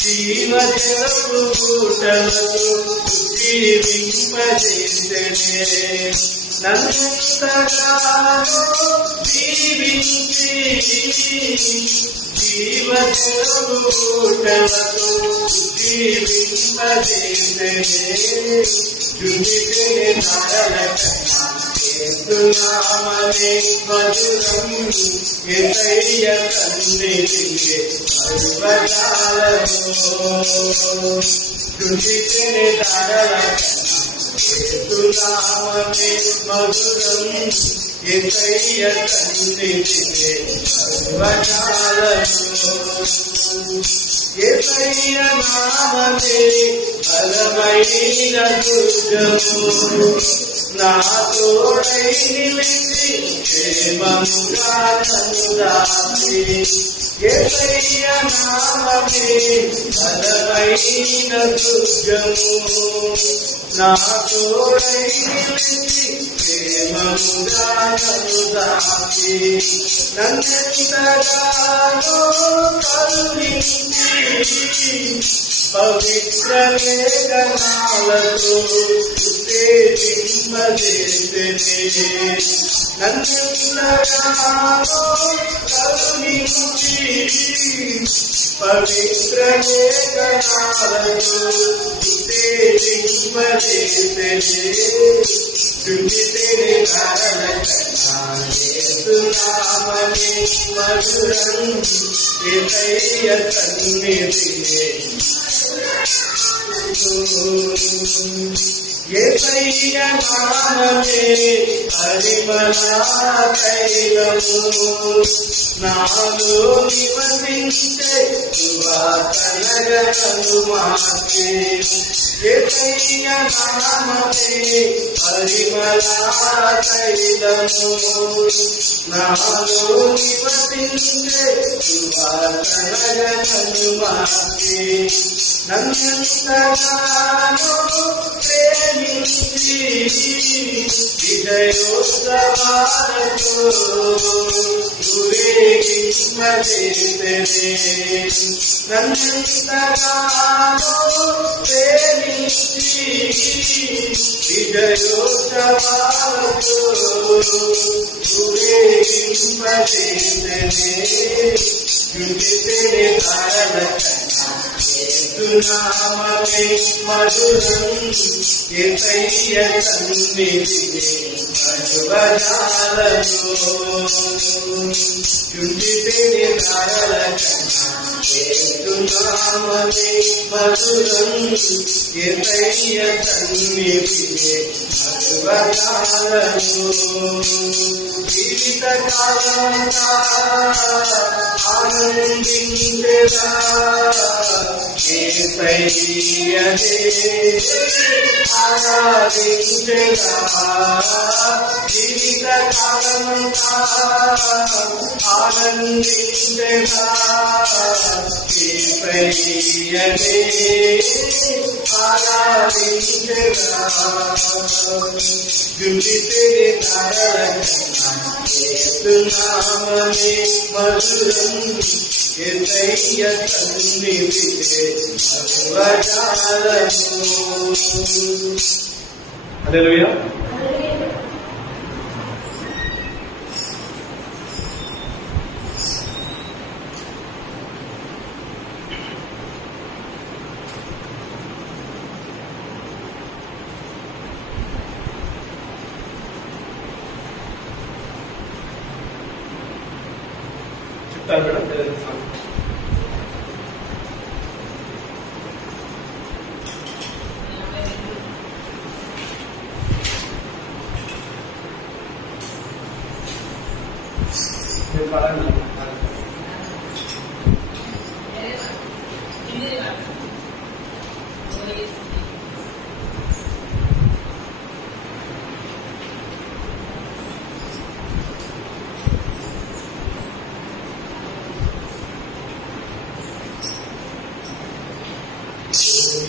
జీవజలపు ఊటలతో జీవింపజేసెనే నన్నంతగానో జీవించి జీవజలపు ఊటలతో జీవింపజేసెనే జుడితెనే నరలకన్నా యేసునామమే మధురం యేసయ్య సన్నిధియే సర్వకాలము జుడితెనే నరలకన్నా యేసునామమే మధురం యేసయ్య సన్నిధియే సర్వకాలము యేసయ్య నామమే బలమైన దుర్గము నా తోడై నిలిచి క్షేమముగా నన్ను దాచి యేసయ్య నామమే బలమైన దుర్గము నా తోడై నిలిచి క్షేమముగా నన్ను దాచి నన్నెంతగానో కరుణించి పవిత్ర లేఖనాలతో ఉత్తేజింపజేసెనే నన్నెంతగానో కరుణించి పవిత్ర లేఖనాలతో ఉత్తేజింపజేసెనే జుడితెనే నరలకన్నా యేసునామమే మధురం యేసయ్య సన్నిధియే యేసయ్య నామమే పరిమళ తైలము నాలో నివసించే సువాసనగను మాకే యేసయ్య నామమే పరిమళ తైలము నాలో నివసించే సువాసనగను మాకే నన్నెంతగానో ప్రేమించి విజయోత్సవాలతో ఊరేగింపజేసెనే నన్నెంతగానో ప్రేమించి విజయోత్సవాలతో ఊరేగింపజేసెనే జుడితెనే నరలకన్నా యేసునామమే మధురం యేసయ్య సన్నిధియే సర్వకాలము జుడితెనే నరలకన్నా యేసునామమే మధురం యేసయ్య సన్నిధియే సర్వకాలము జీవితకాలమంతా ఆనందించెదా యేసయ్యనే ఆరాధించెదా జీవితకాలమంతా ఆనందించెదా యేసయ్యనే ఆరాధించెదా జుడితెనే నరలకన్నా యేసునామమే మధురం యేసయ్య సన్నిధియే సర్వకాలము. హల్లెలూయా. చెప్తాను మేడం.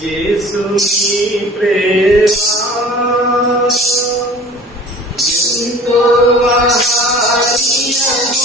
యేసు నీ ప్రేమ ఎంతో మహనీయము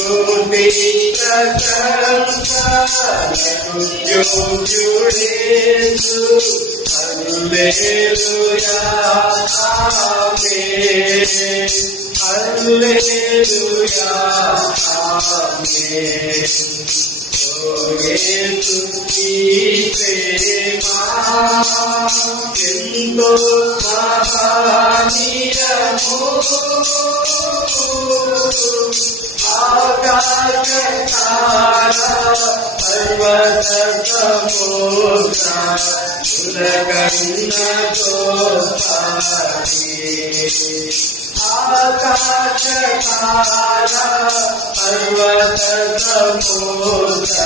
స్తుతి ప్రశంసలకు యోగ్యుడేసు. హల్లెలూయా ఆమేన్. హల్లెలూయా ఆమేన్. ఓ యేసు నీ ప్రేమ ఎంతో మహనీయము. ఆకాశ తారా పర్వత సముద్ర ఉలకన్న గోపాలి. ఆకాశ తారా పర్వత సముద్ర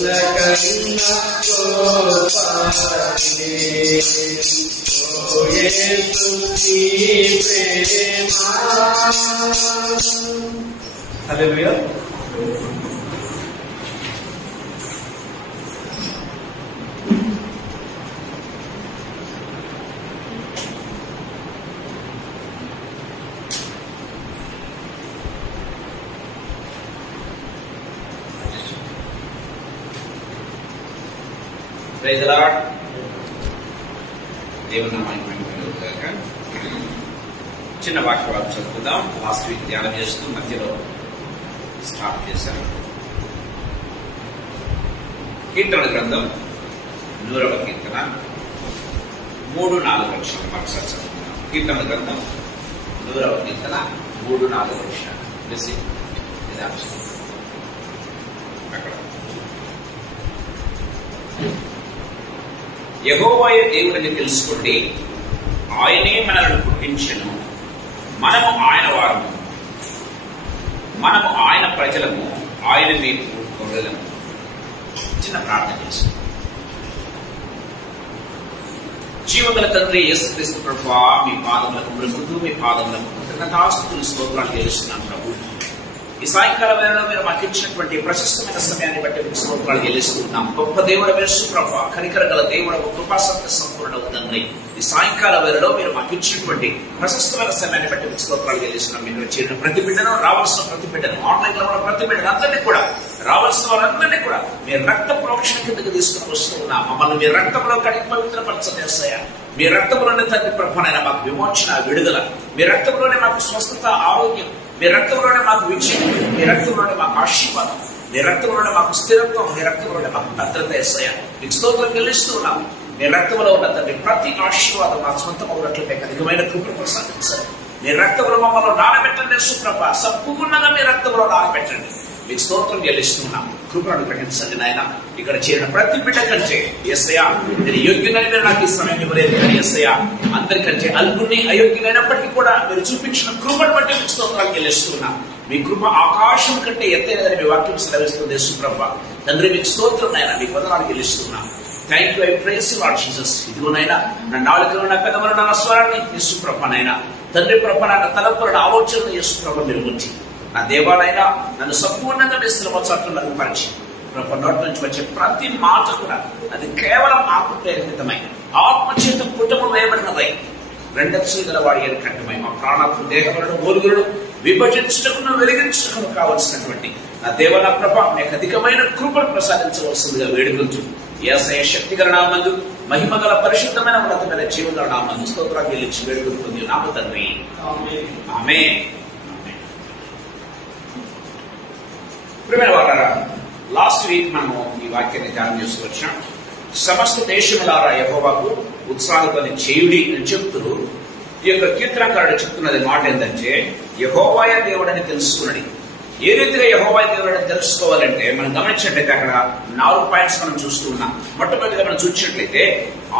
ఉలకన్న గోపాలి. ఓ యేసు నీ ప్రేమ. హల్లెలూయా. Praise the Lord. దేవుని నామానికి మహిమ కలుగుగాక. చిన్న వాక్యాలు చదువుకుందాం. లాస్ట్ వీక్ ధ్యానం చేస్తూ మధ్యలో స్టార్ట్ చేశాను. కీర్తన గ్రంథం 100వ కీర్తన 3-4 వచనాలు మరోసారి చదువుకుందాం. కీర్తన గ్రంథం 100వ కీర్తన 3-4 వచనాలు. అక్కడ యెహోవాయే దేవుడని తెలుసుకోండి, ఆయనే మనల్ని పుట్టించెను, మనము ఆయన వారము, మనము ఆయన ప్రజలము, ఆయన మీకు గొర్రెలము. చిన్న ప్రార్థన చేసుకుందాం. జీవగల తండ్రి యేసుక్రీస్తు ప్రభువా, మీ పాదములకు మృగుతూ మీ పాదములకు కృతజ్ఞతాస్తుతులు స్తోత్రాలు చెల్లిస్తున్నాను ప్రభు. ఈ సాయంకాల వేళలో మీరు మాకు ఇచ్చినటువంటి ప్రశస్తమైన సమయాన్ని బట్టి మీకు స్తోత్రాలు చెల్లిస్తున్నాం. గొప్ప దేవుడు యేసు ప్రభువా, కనికర గల దేవుడు, కృపాసత్య సంపూర్ణవు తండ్రి. ఈ సాయంకాల వేళలో మీరు మాకు ఇచ్చినటువంటి ప్రశస్తమైన సమయాన్ని బట్టి మీకు స్తోత్రాలు చెల్లిస్తున్నాం. మీరు చేరిన ప్రతి బిడ్డను, రావాల్సిన ప్రతి బిడ్డను, ఆన్లైన్ లో ఉన్న ప్రతి బిడ్డను అందరినీ కూడా, రావాల్సిన వారందరినీ కూడా మీరు రక్త ప్రోక్షణ కిందకి తీసుకుని వస్తూ ఉన్నాం. మమ్మల్ని మీ రక్తంలో కడిగి పవిత్రపరచదేస్తాయా. మీ రక్తంలోనే తండ్రి ప్రభునైనా మాకు విమోచన, విడుదల, మీ రక్తంలోనే మాకు స్వస్థత, ఆరోగ్యం, మీ రక్తంలోనే మాకు విజయం, మీ రక్తంలోనే మాకు ఆశీర్వాదం, మీ రక్తంలోనే మాకు స్థిరత్వం, మీ రక్తంలోనే మాకు భద్రత వేస్తాయా. మీకు స్తోత్రం చెల్లిస్తూ ఉన్నాం. మీ రక్తంలో ఉన్న తండ్రి ప్రతి ఆశీర్వాదం మాకు సొంతం అవునట్లయితే అధికమైన కృపను ప్రసాదించండి. మీ రక్తంలో మమ్మల్ని నానబెట్టండి సుప్రభ, సంపూర్ణంగా మీ రక్తంలో నానబెట్టండి. మీకు స్తోత్రం చెల్లిస్తున్నాం. కృపను అనుగ్రహించండి నాయన. ఇక్కడ చేరిన ప్రతి బిడ్డ కంటే యేసయ్యా నేను యోగ్యులని మీరు నాకు ఈ సమయం ఇవ్వలేదు కానీ యేసయ్యా అందరికంటే అల్పుని అయోగ్యులైనప్పటికీ కూడా మీరు చూపించిన కృపను బట్టి మీకు స్తోత్రాలు చెల్లిస్తున్నాం. మీ కృప ఆకాశం కంటే ఎత్తైనదని మీ వాక్యం సెలవిస్తుంది యేసుప్రభ. తండ్రి మీకు స్తోత్రం నాయన, మీకు వందనాలు చెల్లిస్తున్నాం. Thank you, I praise you Lord Jesus. ఇదిగోనైనా నా నాలుకలో నా పెదవులు నా స్వరాన్ని యేసుప్రభనైనా తండ్రి ప్రభ, నా తలపులను ఆలోచనలు యేసుప్రభ మీరు వచ్చి నా దేవాలైనా నన్ను సంపూర్ణంగా మీ శిలువ చాటును నాకు పరిచి ప్రభ నోటి నుంచి వచ్చే ప్రతి మాట కూడా అది కేవలం ఆత్మ ప్రేరితమై ఆత్మచేత పుట్టము వేయబడినదై రెండక్షలు గల వాడి కంటమై మా ప్రాణాత్మ దేహములను మూలుగులను విభజించటకు వెలిగించటకు కావలసినటువంటి నా దేవ నా ప్రభ మీకు అధికమైన కృపను ప్రసాదించవలసిందిగా వేడుకొంచు. యేసయ్య శక్తిగల నామందు, మహిమ గల పరిశుద్ధమైన ఉన్నతమైన జీవగల నామందు స్తోత్రాలు చెల్లించి వేడుకొంటుంది నామ తండ్రి, ఆమేన్. ప్రియమైన వారారా, లాస్ట్ వీక్ మనము ఈ వాక్యాన్ని ధ్యానం చేస్తూ వచ్చాం. సమస్త దేశములారా యెహోవాకు ఉత్సాహధ్వని చేయుడి అని చెప్తూ ఈ యొక్క కీర్తనకారుడు చెప్తున్నది మాట ఏంటంటే యెహోవాయే దేవుడని తెలుసుకున్నది. ఏ రీతిగా యెహోవా దేవుడని తెలుసుకోవాలంటే మనం గమనించినట్లయితే అక్కడ 4 పాయింట్స్ మనం చూస్తూ ఉన్నాం. మొట్టమొదటిగా మనం చూసినట్లయితే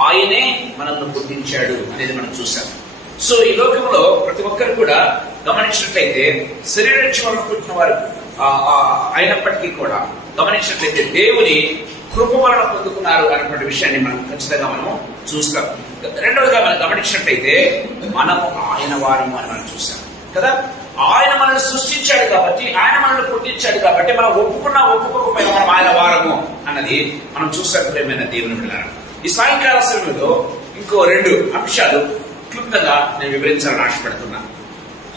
ఆయనే మనల్ని పుట్టించాడు అనేది మనం చూసాం. సో ఈ లోకంలో ప్రతి ఒక్కరు కూడా గమనించినట్లయితే శరీరించి వలన పుట్టిన వారు అయినప్పటికీ కూడా గమనించినట్లయితే దేవుని కృప వలన పొందుకున్నారు అన్నటువంటి విషయాన్ని మనం ఖచ్చితంగా మనం చూస్తాం. రెండవదిగా మనం గమనించినట్లయితే మనము ఆయన వారము అని మనం చూసాం కదా. ఆయన మనల్ని సృష్టించాడు కాబట్టి, ఆయన మనల్ని పుట్టించాడు కాబట్టి మనం ఒప్పుకోకపోయినా మనం ఆయన వారము అన్నది మనం చూసాం. ప్రియమైన దేవుని బిడ్డలారా, ఈ సాయంకాల సమయంలో ఇంకో 2 అంశాలు క్లుప్తంగా నేను వివరించాలని ఆశపడుతున్నా.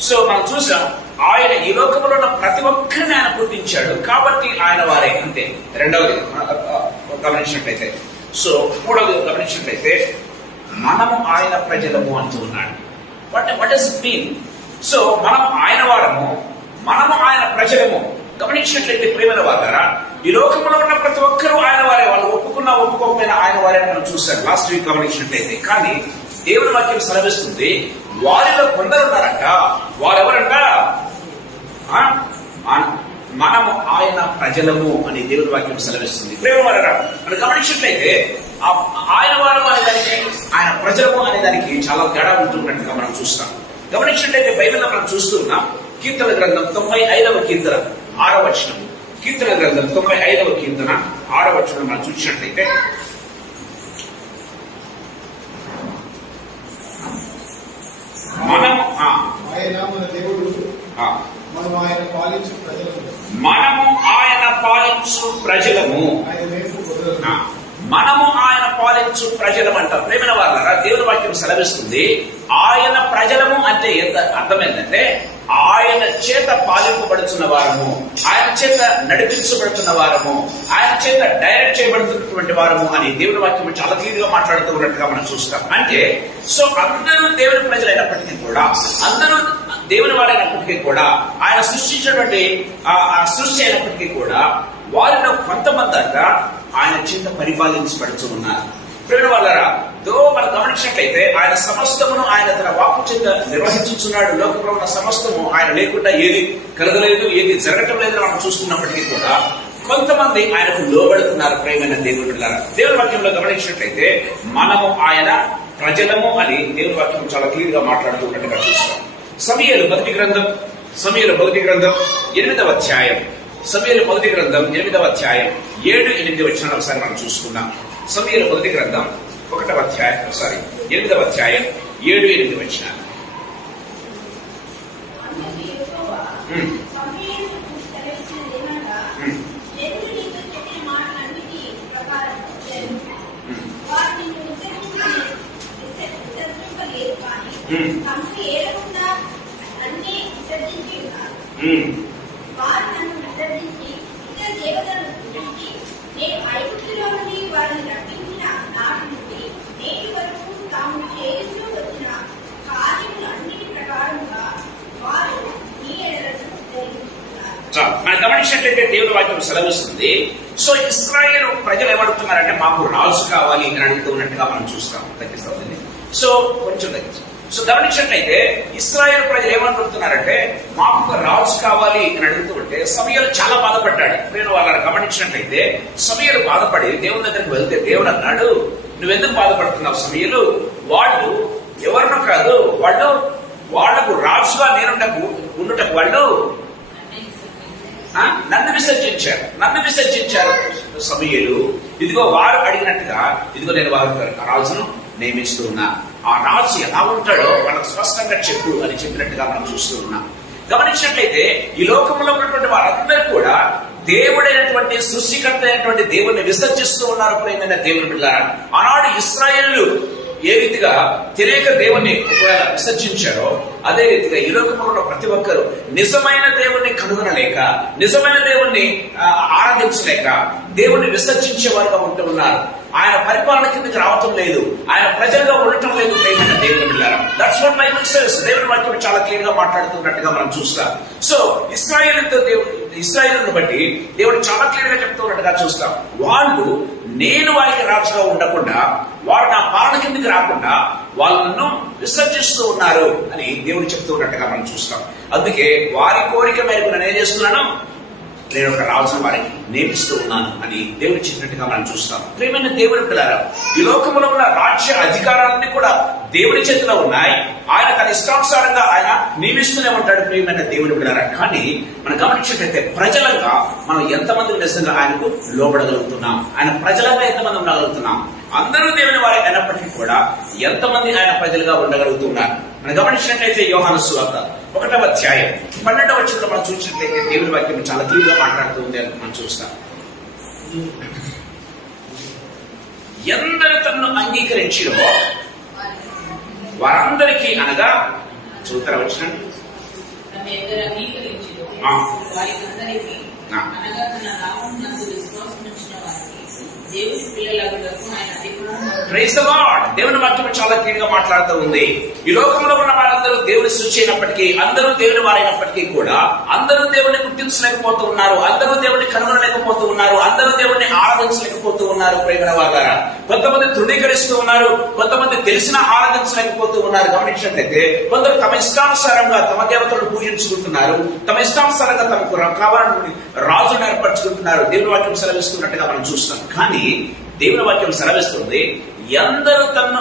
సో మనం చూసాం ఆయన ఈ లోకంలో ఉన్న ప్రతి ఒక్కరిని ఆయన పుట్టించాడు కాబట్టి ఆయన వారే అంతే. రెండవది గమనించినట్లయితే, సో మూడవది గమనించినట్లయితే మనము ఆయన ప్రజలము అంటూ ఉన్నాడు. What does it mean? So మనం ఆయన వారము, మనము ఆయన ప్రజలము. గమనించినట్లయితే ప్రేమైన వారా, ఈ లోకంలో ఉన్న ప్రతి ఒక్కరూ ఆయన వారే. వాళ్ళు ఒప్పుకున్నా ఒప్పుకోకపోయినా ఆయన వారే మనం చూశారు లాస్ట్ వీక్ గమనించినట్లయితే. కానీ దేవుని వాక్యం సెలవిస్తుంది వారిలో కొందరు ఉన్నారంట. వారెవరంట? మనము ఆయన ప్రజలము అని దేవుని వాక్యం సెలవిస్తుంది. ప్రేమ వారా, మనం గమనించినట్లయితే ఆయన వారం అనే దానికి ఆయన ప్రజలము అనే దానికి చాలా తేడా ఉంటున్నట్టుగా మనం చూస్తాం. గమనించినట్లయితే బైబిల్లో మనం చూస్తున్నాం కీర్తన గ్రంథం 95వ కీర్తన 6వ వచనం. కీర్తన గ్రంథం 95వ కీర్తన 6వ వచనం మనం చూసినట్లయితే మనము ఆయన పాలించు ప్రజలము, మనము ఆయన పాలించు ప్రజలం అంటారు. ప్రేమైన వాళ్ళ దేవుని వాక్యం సెలవిస్తుంది ఆయన ప్రజలము అంటే అర్థం ఏంటంటే ఆయన చేత పాలింపబడుతున్న వారము, ఆయన చేత నడిపించబడుతున్న వారము, ఆయన చేత డైరెక్ట్ చేయబడుతున్నటువంటి వారము అని దేవుని వాక్యం చాలా క్లియర్ గా మాట్లాడుతూ ఉన్నట్టుగా మనం చూస్తాం. అంటే సో అందరూ దేవుని ప్రజలైనప్పటికీ కూడా, అందరూ దేవుని వారైనప్పటికీ కూడా, ఆయన సృష్టించినటువంటి ఆ సృష్టి అయినప్పటికీ కూడా వారిలో కొంతమంది అంతా ఆయన చేత పరిపాలించబడుతూ ఉన్నారు. ప్రేమ వాళ్ళరా, మనం గమనించినట్లయితే ఆయన సమస్తమును ఆయన తన వాక్కు చేత నిర్వహించుతున్నాడు. లోకంలో ఉన్న సమస్తము ఆయన లేకుండా ఏది కలగలేదు, ఏది జరగటం లేదని మనం చూస్తున్నప్పటికీ కూడా కొంతమంది ఆయనకు లోబడుతున్నారు. ప్రేమైన దేవుని దేవుని వాక్యంలో గమనించినట్లయితే మనము ఆయన ప్రజలము అని దేవుని వాక్యం చాలా క్లియర్ గా మాట్లాడుతూ ఉన్నట్టుగా చూస్తాం. సమూయేలు మొదటి గ్రంథం 8వ అధ్యాయం, సమూయేలు మొదటి గ్రంథం 8వ అధ్యాయం 7-8 వచనాలు ఒకసారి మనం చూసుకుందాం. సమూయేలు మొదటి గ్రంథం 8వ అధ్యాయం 7-8 వచనాలు. మనం గమనించినట్లయితే దేవుని వాక్యం సెలవిస్తుంది సో ఇశ్రాయేలు ప్రజలు ఏమడుతున్నారంటే మాకు రాజు కావాలి అని అడుగుతూ ఉన్నట్టుగా మనం చూస్తాం. తగ్గిస్తాం సో కొంచెం తగ్గించాం. సో గమనించినట్లయితే ఇశ్రాయేలు ప్రజలు ఏమనుకుంటున్నారంటే మాకు ఒక రాజు కావాలి అని అడుగుతూ ఉంటే సమూయేలు చాలా బాధపడ్డాడు. నేను వాళ్ళని గమనించినట్లయితే సమూయేలు బాధపడి దేవుని దగ్గరికి వెళ్తే దేవుడు అన్నాడు, నువ్వెందుకు బాధపడుతున్నావు సమూయేలు? వాళ్ళు ఎవరినో కాదు, వాళ్లకు రాజుగా ఉండుటకు వాళ్ళు నన్ను విసర్జించారు సమూయేలు. ఇదిగో వారు అడిగినట్టుగా ఇదిగో నేను వారి రాజును నియమిస్తూ ఉన్నా. ఆ రాజు ఎలా ఉంటాడో వాళ్ళకు స్పష్టంగా చెప్పు అని చెప్పినట్టుగా మనం చూస్తూ ఉన్నాం. గమనించినట్లయితే ఈ లోకంలో ఉన్నటువంటి వారందరూ కూడా దేవుడైనటువంటి సృష్టికర్త అయినటువంటి దేవుడిని విసర్జిస్తూ ఉన్నారు. ప్రేమైన దేవుని బిడ్డలారా, ఆనాడు ఇశ్రాయేలు ఏ రీతిగా తెలియక దేవుణ్ణి ఒకవేళ విసర్జించారో అదే రీతిగా ఈ లోకంలో ప్రతి ఒక్కరు నిజమైన దేవుణ్ణి కనుగొనలేక, నిజమైన దేవుణ్ణి ఆరాధించలేక దేవుణ్ణి విసర్జించే వారుగా ఉంటూ ఉన్నారు. ఆయన పరిపాలన కిందకి రావటం లేదు, ఆయన ప్రజలుగా ఉండటం లేదు. ప్రేమైన దేవుని బిడ్డలారా, దట్స్ వాట్ బైబిల్ సేస్. దేవుని వాక్యం చాలా క్లియర్ గా మాట్లాడుతున్నట్టుగా మనం చూస్తాం. సో ఇశ్రాయేలును బట్టి దేవుడు చాలా క్లియర్ గా చెప్తున్నట్టుగా చూస్తాం. వాళ్ళు నేను వారికి రాజుగా ఉండకుండా, వారు నా పాలన కిందకి రాకుండా వాళ్ళను విసర్జిస్తూ ఉన్నారు అని దేవుడు చెప్తూ ఉన్నట్టుగా మనం చూస్తాం. అందుకే వారి కోరిక మేరకు నేను ఏం చేస్తున్నాను, నేను ఒక రాజును వారికి నియమిస్తూ ఉన్నాను అని దేవుడు చెప్పినట్టుగా మనం చూస్తాం. ప్రియమైన దేవుని పిల్లరా, ఈ లోకంలో ఉన్న రాజ్య అధికారాలన్నీ కూడా దేవుని చేతిలో ఉన్నాయి. ఆయన తన ఇష్టానుసారంగా ఆయన నియమిస్తూనే ఉంటాడు. ప్రియమైన దేవుని పిల్లరా, కానీ మనం గమనించినట్లయితే ప్రజలంగా మనం ఎంతమంది నిజంగా ఆయనకు లోబడగలుగుతున్నాం, ఆయన ప్రజలంగా ఎంతమంది ఉండగలుగుతున్నాం? అందరూ దేవుని వారి అయినప్పటికీ కూడా ఎంతమంది ఆయన ప్రజలుగా ఉండగలుగుతున్నారు? మనం గమనించినట్లయితే యోహాను సువార్త 1వ అధ్యాయం 12వ వచనంలో మనం చూసినట్లయితే దేవుని వాక్యం చాలా క్లియర్గా మాట్లాడుతుంది అని మనం చూస్తాం. ఎందరు తనను దగ్గర అంగీకరించిదో ఆ. వారికందరికీ ఆ. అనగా తన నామమునందు విశ్వాసం ఉంచిన వారికి దేవుని పిల్లలకు ఆయన అధికారం ప్రైజ్ ద లార్డ్. దేవుని వాక్యం చాలా క్లియర్ గా మాట్లాడుతూ ఉంది. ఈ లోకంలో ఉన్న వారందరూ దేవుని సృష్టి అయినప్పటికీ, అందరూ దేవుని వారైనప్పటికీ కూడా అందరూ దేవుని గుర్తించలేకపోతూ ఉన్నారు, అందరూ దేవుని కనుగొనలేకపోతూ ఉన్నారు, అందరూ దేవుని ఆరాధించలేకపోతూ ఉన్నారు. ప్రేమ వారా, కొంతమంది తృణీకరిస్తూ ఉన్నారు, కొంతమంది తెలిసిన ఆరాధించలేకపోతూ ఉన్నారు. గమనించినట్లయితే కొందరు తమ ఇష్టానుసారంగా తమ దేవతలను పూజించుకుంటున్నారు, తమ ఇష్టానుసారంగా తమకు కావాలని రాజును ఏర్పరచుకుంటున్నారు. దేవుని వాక్యం సెలవిస్తున్నట్టుగా మనం చూస్తాం. కానీ దేవుని వాక్యం సెలవిస్తుంది, ఎందరూ తన్ను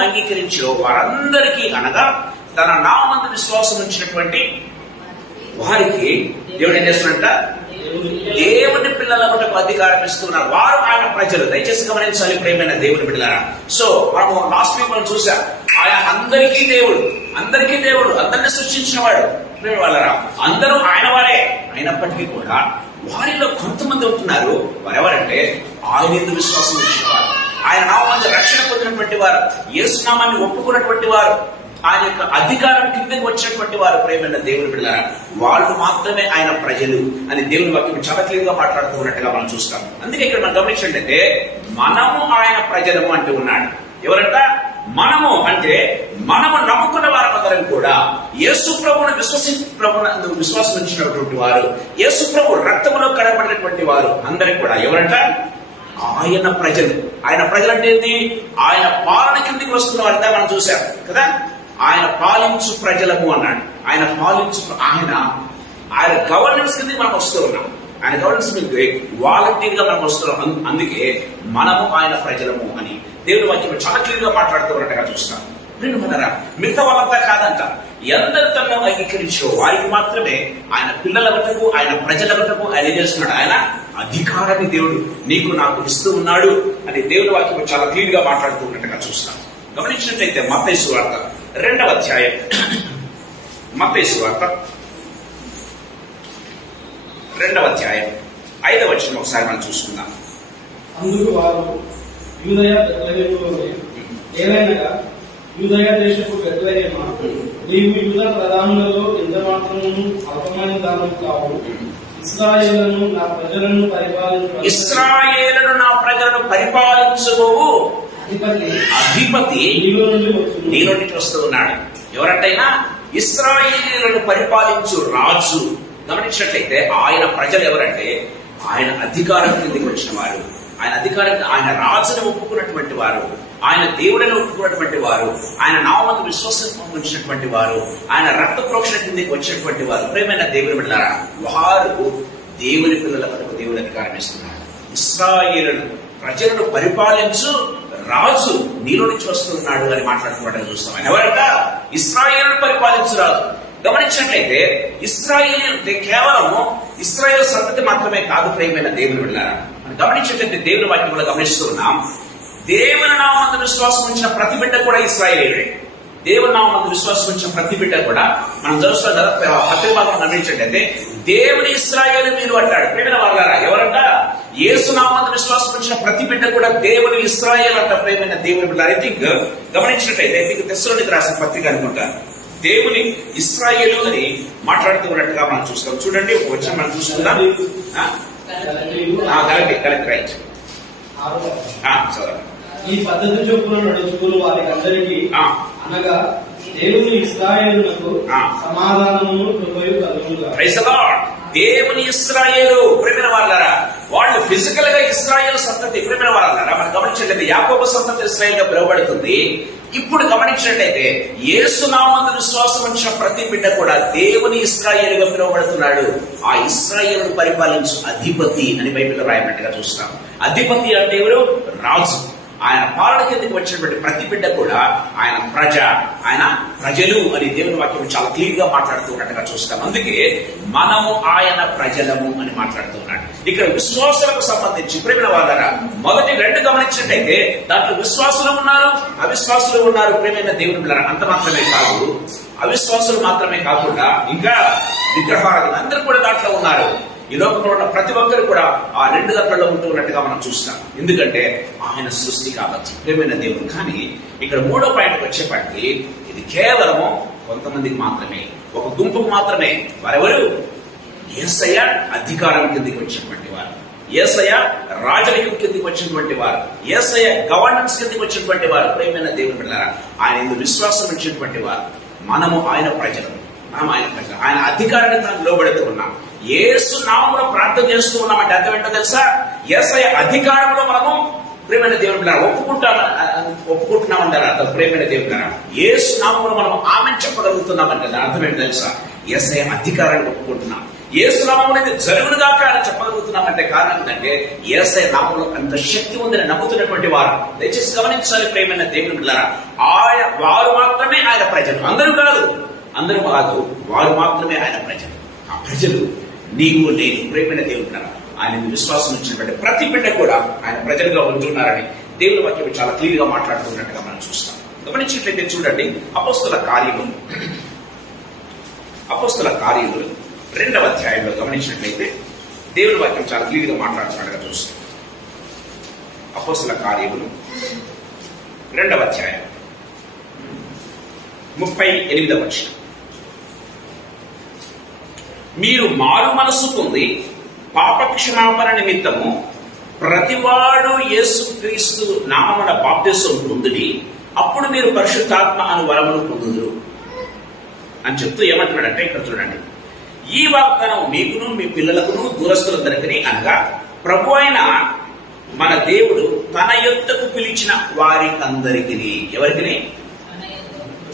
అంగీకరించిరో వారందరికీ, అనగా తన నామందు విశ్వాసం ఉంచినటువంటి వారికి దేవుడు ఏం చేస్తున్నట్ట? దేవుని పిల్లలకు అధికారం ఇస్తున్నారు. వారు ఆయన ప్రజలు. దయచేసి గమనించాలి ప్రేమైన దేవుని బిడ్డలారా. సో మనము లాస్ట్ వీక్ మనం చూసాం, ఆయన అందరికీ దేవుడు, అందరినీ సృష్టించిన వాడు. ప్రేమ వాళ్ళరా, అందరూ ఆయన వారే అయినప్పటికీ కూడా వారిలో కొంతమంది ఉంటున్నారు. వారెవరంటే ఆయన యందు విశ్వాసం ఉంచిన వారు, ఆయన నామాన్ని రక్షణ పొందినటువంటి వారు, యేసు నామాన్ని ఒప్పుకున్నటువంటి వారు, ఆయన యొక్క అధికారం కిందకి వచ్చినటువంటి వారు. ప్రేమైన దేవుని బిడ్డలారా, వాళ్ళు మాత్రమే ఆయన ప్రజలు అని దేవుని వాక్యం చాలా క్లియర్ గా మాట్లాడుతూ ఉన్నట్టుగా మనం చూస్తాం. అందుకే ఇక్కడ మనం గమనించండి, మనము ఆయన ప్రజలము అంటూ ఉన్నాడు. ఎవరంట? మనము అంటే మనము నమ్ముకున్న వారందరం కూడా యేసు ప్రభువును విశ్వాసం ఉంచినటువంటి వారు, యేసు ప్రభు రక్తములో కడబడినటువంటి వారు అందరికి కూడా ఎవరంట? ఆయన ప్రజలు. ఆయన ప్రజలు అంటే ఏంటి? ఆయన పాలన కిందికి వస్తున్న వారంతా మనం చూసాం కదా. ఆయన పాలించు ప్రజలము అన్నాడు. ఆయన గవర్నెన్స్ కిందకి మనం వస్తూ ఉన్నాం. ఆయన గవర్నెన్స్ మీద వాలంటీర్ గా మనం వస్తున్నాం. అందుకే మనము ఆయన ప్రజలము అని దేవుని వాక్యం చాలా క్లియర్ గా మాట్లాడుతూ ఉన్నట్టుగా చూస్తాం. మిగతా వాళ్ళంతా కాదంట. ఎందరు తనను అంగీకరించో వారికి మాత్రమే ఆయన పిల్లల వద్దకు, ఆయన ప్రజల వద్దకు ఆయన ఏం చేస్తున్నాడు? ఆయన అధికారాన్ని దేవుడు నీకు నాకు ఇస్తూ ఉన్నాడు అని దేవుని వాక్యం చాలా క్లియర్ గా మాట్లాడుతూ ఉన్నట్టుగా చూస్తాం. గమనించినట్లయితే మత్తయి సువార్త 2వ అధ్యాయం, మత్తయి సువార్త 2వ అధ్యాయం 5వ వచనం ఒకసారి మనం చూసుకుందాం. అందుకు వారు యూదయ బెత్లెహేములోనే, ఏలైనగా యూదయ దేశపు బెత్లెహేమ, నీవు యూద ప్రధానులలో ఎంత మాత్రము అల్పమైన దానము కావు. ఇశ్రాయేలును నా ప్రజలను పరిపాలించుకోవు అధిపతి నీ నుండి వస్తూ ఉన్నాడు. ఎవరంటైనా ఇశ్రాయేలులను పరిపాలించు రాజు. గమనించినట్లయితే ఆయన ప్రజలు ఎవరంటే ఆయన అధికారం కిందకి వచ్చిన వారు, ఆయన రాజును ఒప్పుకున్నటువంటి వారు, ఆయన దేవుడిని ఒప్పుకున్నటువంటి వారు, ఆయన నామందు విశ్వాసం ఉంచినటువంటి వారు, ఆయన రక్త ప్రోక్షణ కిందకి వచ్చినటువంటి వారు. ప్రేమైన దేవుని బిడ్డలారా, వారు దేవుని పిల్లల వరకు దేవుడు అధికారం ఇస్తున్నారు. ఇశ్రాయేలును ప్రజలను పరిపాలించు రాజు నీలో నుంచి వస్తున్నాడు అని మాట్లాడుతున్నట్టు చూస్తాం. ఆయన ఎవరంట? ఇశ్రాయేలును పరిపాలించు రాజు. గమనించినట్లయితే ఇశ్రాయేలు కేవలం ఇశ్రాయేలు సంతతి మాత్రమే కాదు. ప్రేమైన దేవుని బిడ్డలారా, గమనించినట్లయితే దేవుని వాక్యంలో గమనిస్తూ ఉన్నాం, దేవుని నామందు విశ్వాసం ఉంచిన ప్రతి బిడ్డ కూడా ఇశ్రాయేలుడే. దేవుని నామందు విశ్వాసం ఉంచిన ప్రతి బిడ్డ కూడా మనం చూస్తాం కదా. పత్రిక భాగం గమనించండి, దేవుని ఇశ్రాయేలు మీరు అంటాడు. ప్రేమైన వాళ్ళారా, ఎవరంట? యేసు నామందు విశ్వాసం ఉంచిన ప్రతి బిడ్డ కూడా దేవుని ఇశ్రాయేలు అంట. ప్రేమైన దేవుని బిడ్డ, ఐ థింక్ గమనించినట్లయితే తెస్సలోనికీ రాసిన పత్రిక అనుకుంటా, దేవుని ఇశ్రాయేలు అని మాట్లాడుతూ ఉన్నట్టుగా మనం చూస్తాం. చూడండి, వచ్చి మనం చూసుకుందాం. Correct right. ఈ పద్ధతి చొప్పున నడుచుకుని వారికి అందరికీ, అనగా దేవుని ఇశ్రాయేలునకు సమాధానము కృపయు కలుగునుగాక. దేవుని ఇశ్రాయేలు. ప్రేమైన వాళ్ళారా, వాళ్ళు ఫిజికల్ గా ఇశ్రాయేలు సంతతి. ప్రేమైన వాళ్ళారా, మనం గమనించినట్లయితే యాకోబు సంతతి ఇశ్రాయేల్ గా పిలువబడుతుంది. ఇప్పుడు గమనించినట్లయితే యేసు నామందు విశ్వాసం ఉంచిన ప్రతి బిడ్డ కూడా దేవుని ఇశ్రాయేలుగా పిలువబడుతున్నాడు. ఆ ఇశ్రాయేలును పరిపాలించు అధిపతి అని బైబిల్లో రాయబడినట్టుగా చూస్తాం. అధిపతి అంటే ఎవరు? రాజు. ఆయన పాలన కిందకి వచ్చినటువంటి ప్రతి బిడ్డ కూడా ఆయన ప్రజలు అని దేవుని వాక్యం చాలా క్లియర్ గా మాట్లాడుతూ ఉన్నట్టుగా చూస్తాం. అందుకే మనము ఆయన ప్రజలము అని మాట్లాడుతూ ఉన్నాడు. ఇక్కడ విశ్వాసులకు సంబంధించి ప్రేమ వాళ్ళరా, మొదటి 2 గమనించినట్టయితే దాంట్లో విశ్వాసులు ఉన్నారు, అవిశ్వాసులు ఉన్నారు. ప్రేమైన దేవుని బిడ్డలారా, అంత మాత్రమే కాదు, అవిశ్వాసులు మాత్రమే కాకుండా ఇంకా విగ్రహారాధన అందరూ కూడా దాంట్లో ఉన్నారు. ఈ లోకంలో ఉన్న ప్రతి ఒక్కరు కూడా ఆ 2 గంటల్లో ఉంటూ ఉన్నట్టుగా మనం చూస్తాం. ఎందుకంటే ఆయన సృష్టి కాబట్టి ప్రేమైన దేవుడు. కానీ ఇక్కడ 3వ పాయింట్కి వచ్చేప్పటికి ఇది కేవలము కొంతమందికి మాత్రమే, ఒక గుంపుకు మాత్రమే. వారెవరు? యేసయ్య అధికారం కిందికి వచ్చినటువంటి వారు, యేసయ్య రాజరికం కిందికి వచ్చినటువంటి వారు, యేసయ్య గవర్నెన్స్ కిందికి వచ్చినటువంటి వారు. ప్రియమైన దేవుని బిడ్డలారా, ఆయన యందు విశ్వాసం ఉంచినటువంటి వారు. మనము ఆయన ప్రజలు, ఆయన అధికారాన్ని మనం లోబడుతూ ఉన్నాం. యేసు నామములో ప్రార్థన చేస్తూ ఉన్నామంటే అర్థం ఏంటో తెలుసా? యేసయ్య అధికారంలో మనము ప్రియమైన దేవుని బిడ్డలారా ఒప్పుకుంటున్నామంటారా? అర్థం ప్రియమైన దేవుని బిడ్డలారా, యేసు నామములో మనం ఆమెను చెప్పగలుగుతున్నామంటే అర్థం ఏంటో తెలుసా? యేసయ్య అధికారాన్ని ఒప్పుకుంటున్నాం. యేసు నామములో జరుగునుగాక అని చెప్పగలుగుతున్నామంటే కారణం ఏంటంటే యేసయ్య నామములో అంత శక్తి ఉందని నమ్ముతున్నటువంటి వారు. దయచేసి గమనించాలి ప్రియమైన దేవుని బిడ్డలారా, వారు మాత్రమే ఆయన ప్రజలు. అందరూ కాదు, వారు మాత్రమే ఆయన ప్రజలు. ఆ ప్రజలు నీవు నేను. ప్రియమైన దేవుని బిడ్డలారా, ఆయన విశ్వాసం ఉంచినటువంటి ప్రతి బిడ్డ కూడా ఆయన ప్రజలుగా ఉంటున్నారని దేవుని వాక్యం చాలా క్లియర్ గా మాట్లాడుతున్నట్టుగా మనం చూస్తాం. గమనించినట్లయితే చూడండి, అపోస్తల కార్యములు 2వ అధ్యాయంలో గమనించినట్లయితే దేవుని వాక్యం చాలా క్లియర్ గా మాట్లాడుతున్నట్టుగా చూస్తాం. అపోస్తల కార్యములు 2వ అధ్యాయం 38వ వచనం. మీరు మారు మనసు పొంది పాపక్షమాపణ నిమిత్తము ప్రతివాడు యేసుక్రీస్తు నామమున బాప్తిసం పొందుడి, అప్పుడు మీరు పరిశుద్ధాత్మ అను వరమును పొందుదురు అని చెప్తూ ఏమంటున్నాడంటే, ఇక్కడ చూడండి, ఈ వాగ్దానం మీకును మీ పిల్లలకును దూరస్తులందరికీ, అనగా ప్రభు అయిన మన దేవుడు తన యొద్దకు పిలిచిన వారికందరికీ. ఎవరికి?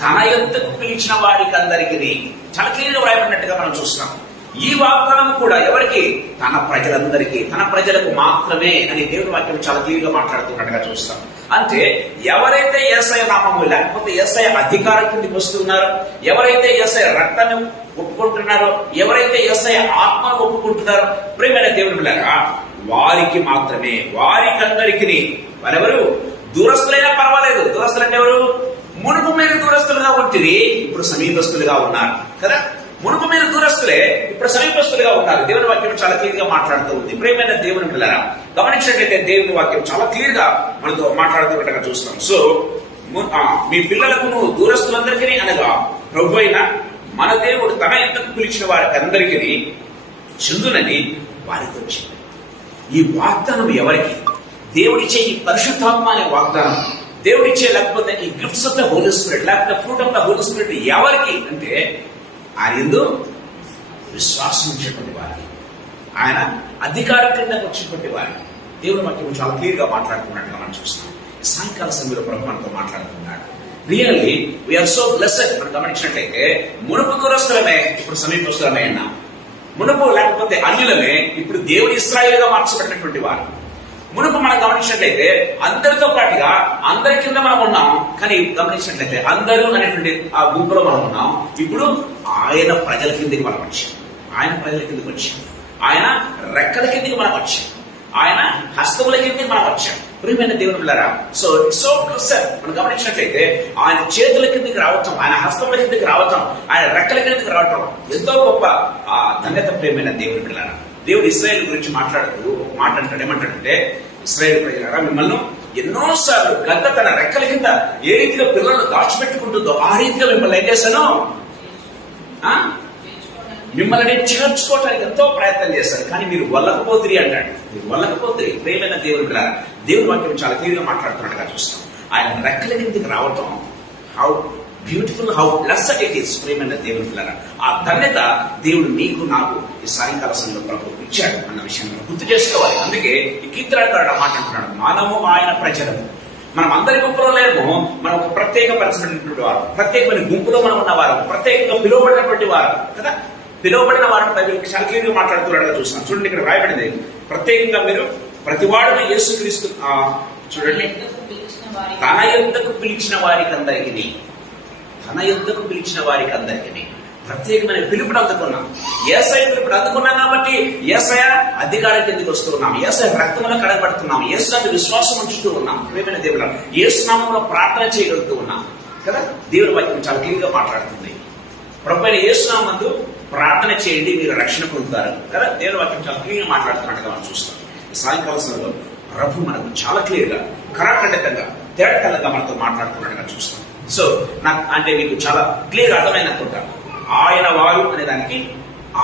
తన యొద్దకు పిలిచిన వారికందరికీ. చాలా క్లియర్గా వ్రాయబడినట్టుగా మనం చూస్తున్నాం. ఈ వాగ్దానం కూడా ఎవరికి? తన ప్రజలందరికీ, తన ప్రజలకు మాత్రమే అని దేవుని వాక్యం చాలా క్లియర్గా మాట్లాడుతున్నట్టుగా చూస్తాం. అంటే ఎవరైతే యేసయ్య నామము లేకపోతే యేసయ్య అధికారం కిందకి వస్తున్నారో, ఎవరైతే యేసయ్య రక్తాన్ని ఒప్పుకుంటున్నారో, ఎవరైతే యేసయ్య ఆత్మను ఒప్పుకుంటున్నారో, ప్రియమైన దేవుని బిడ్డలారా, వారికి మాత్రమే, వారికందరికీ. వారెవరు? దూరస్తులైనా పర్వాలేదు. దూరస్తులంటే ఎవరు? మునుపు మీరు దూరస్తులుగా ఉంటుంది, ఇప్పుడు సమీపస్తులుగా ఉన్నారు కదా. మునుపు మీరు దూరస్తులే, ఇప్పుడు సమీపస్తులుగా ఉన్నారు. దేవుని వాక్యం చాలా క్లియర్ గా మాట్లాడుతూ ఉంది. ప్రియమైన దేవుని బిడ్డలారా, గమనించినట్లయితే దేవుని వాక్యం చాలా క్లియర్ గా మనతో మాట్లాడుతున్నట్టుగా చూస్తాం. సో మీ పిల్లలకు దూరస్తులందరికీ, అనగా ప్రభు అయిన మన దేవుడు తన యొద్దకు పిలిచిన వారికి అందరికీ చెందునని వారితో వచ్చింది. ఈ వాగ్దానం ఎవరికి? దేవుడిచ్చే ఈ పరిశుద్ధాత్మ అనే వాగ్దానం, దేవుడిచ్చే లేకపోతే ఈ gifts of the Holy Spirit లేకపోతే fruit of the Holy Spirit ఎవరికి అంటే ఆయన యందు విశ్వాసం ఉంచేటువంటి వారికి, ఆయన అధికారం కింద వచ్చినటువంటి వారికి. దేవుని వాక్యం చాలా క్లియర్ గా మాట్లాడుతున్నట్టుగా మనం చూస్తాం. సాయంకాల సమయంలో ప్రభు మనతో మాట్లాడుతున్నాడు. Really we are so blessed. మనం గమనించినట్లయితే మునుపు దూరస్తులమే, ఇప్పుడు సమీపస్తులమే అన్నాం. మునుపు లేకపోతే అన్యులమే, ఇప్పుడు దేవుని ఇశ్రాయేలుగా మార్చబడినటువంటి వారు. మునుపు మనం గమనించినట్లయితే అందరితో పాటుగా అందరి కింద మనం ఉన్నాం, కానీ గమనించినట్లయితే అందరూ అనేటువంటి ఆ గుంపులో మనం ఉన్నాం. ఇప్పుడు ఆయన ప్రజల కిందకి మనం వచ్చాం, ఆయన ప్రజల కిందకి వచ్చాం, ఆయన రెక్కల కిందకి మనం వచ్చాం, ఆయన హస్తముల కిందకి మనం వచ్చాం. ప్రియమైన దేవుని బిడ్డలారా, సో ఇట్స్ సో బ్లెస్డ్. మనం గమనించినట్లయితే ఆయన చేతుల కిందకి రావటం, ఆయన హస్తముల కిందకి రావటం, ఆయన రెక్కల కిందకి రావటం ఎంతో గొప్ప ధన్యత. ప్రియమైన దేవుని బిడ్డలారా, దేవుడు ఇశ్రాయేలు గురించి మాట్లాడుతూ మాట్లాడతాడు. ఏమంటాడంటే, ఇశ్రాయేలు ప్రజలారా, మిమ్మల్ని ఎన్నోసార్లు గద్ద తన రెక్కల కింద ఏ రీతిగా పిల్లలను దాచిపెట్టుకుంటుందో ఆ రీతిగా మిమ్మల్ని ఏం చేశాను? మిమ్మల్ని చేర్చుకోవటానికి ఎంతో ప్రయత్నం చేశారు, కానీ మీరు వల్లకపోతిరి అంటాడు. మీరు వల్లకపోతిరి. ప్రియమైన దేవుని బిడ్డలారా, దేవుని వాక్యం చాలా క్లియర్గా మాట్లాడుతున్నట్టుగా చూస్తాం. ఆయన రెక్కల కిందకి రావటం how beautiful, how blessed it is. ప్రియమైన దేవుని బిడ్డలారా, ఆ ధన్యత దేవుడు నీకు నాకు ఈ సాయంకాల సమయంలో ప్రభు ఇచ్చాడు అన్న విషయాన్ని గుర్తు చేసుకోవాలి. అందుకే ఈ కీర్తనకారుడు మాట్లాడుతున్నాడు, మనము ఆయన ప్రజలము. మనం అందరి గుంపులో లేము, మనం ఒక ప్రత్యేకపరచబడినటువంటి వారు, ప్రత్యేకమైన గుంపులో మనం ఉన్నవారు, ప్రత్యేకంగా పిలువబడినటువంటి వారు కదా. పిలువబడిన వారిని చాలా క్లియర్గా మాట్లాడుతున్నాడుగా చూస్తాం. చూడండి, ఇక్కడ రాయబడింది ప్రత్యేకంగా మీరు ప్రతివాడు యేసుక్రీస్తు. చూడండి, తన యొద్దకు పిలిచిన వారికి అందరికీ, తన యొద్దకు పిలిచిన వారికి అందరికీ ప్రత్యేకమైన పిలుపుడు అందుకున్నాం. యేసయ్య పిలుపుడు అందుకున్నాం కాబట్టి యేసయ్య అధికారం కిందకి వస్తూ ఉన్నాం, యేసయ్య రక్తంలో కడగబడుతున్నాం, యేసు విశ్వాసం ఉంచుతూ ఉన్నాం. ప్రియమైన దేవుడు, యేసు నామములో ప్రార్థన చేయగలుగుతూ ఉన్నాం కదా. దేవుని వాక్యం చాలా క్లియర్ గా మాట్లాడుతుంది. ప్రభువైన యేసు నామమునందు ప్రార్థన చేయండి, మీరు రక్షణ పొందుతారు కదా. దేవుని వాక్యం చాలా క్లియర్ గా మాట్లాడుతున్నట్టుగా మనం చూస్తాం. ఈ సాయంకాల సమయంలో ప్రభు మనకు చాలా క్లియర్ గా కరాఖండితంగా తేటతెల్లగా మనతో మాట్లాడుతున్నట్టుగా చూస్తాం. సో నాకు అంటే మీకు చాలా క్లియర్ అర్థమైంది అనుకుంటా. ఆయన వారు అనే దానికి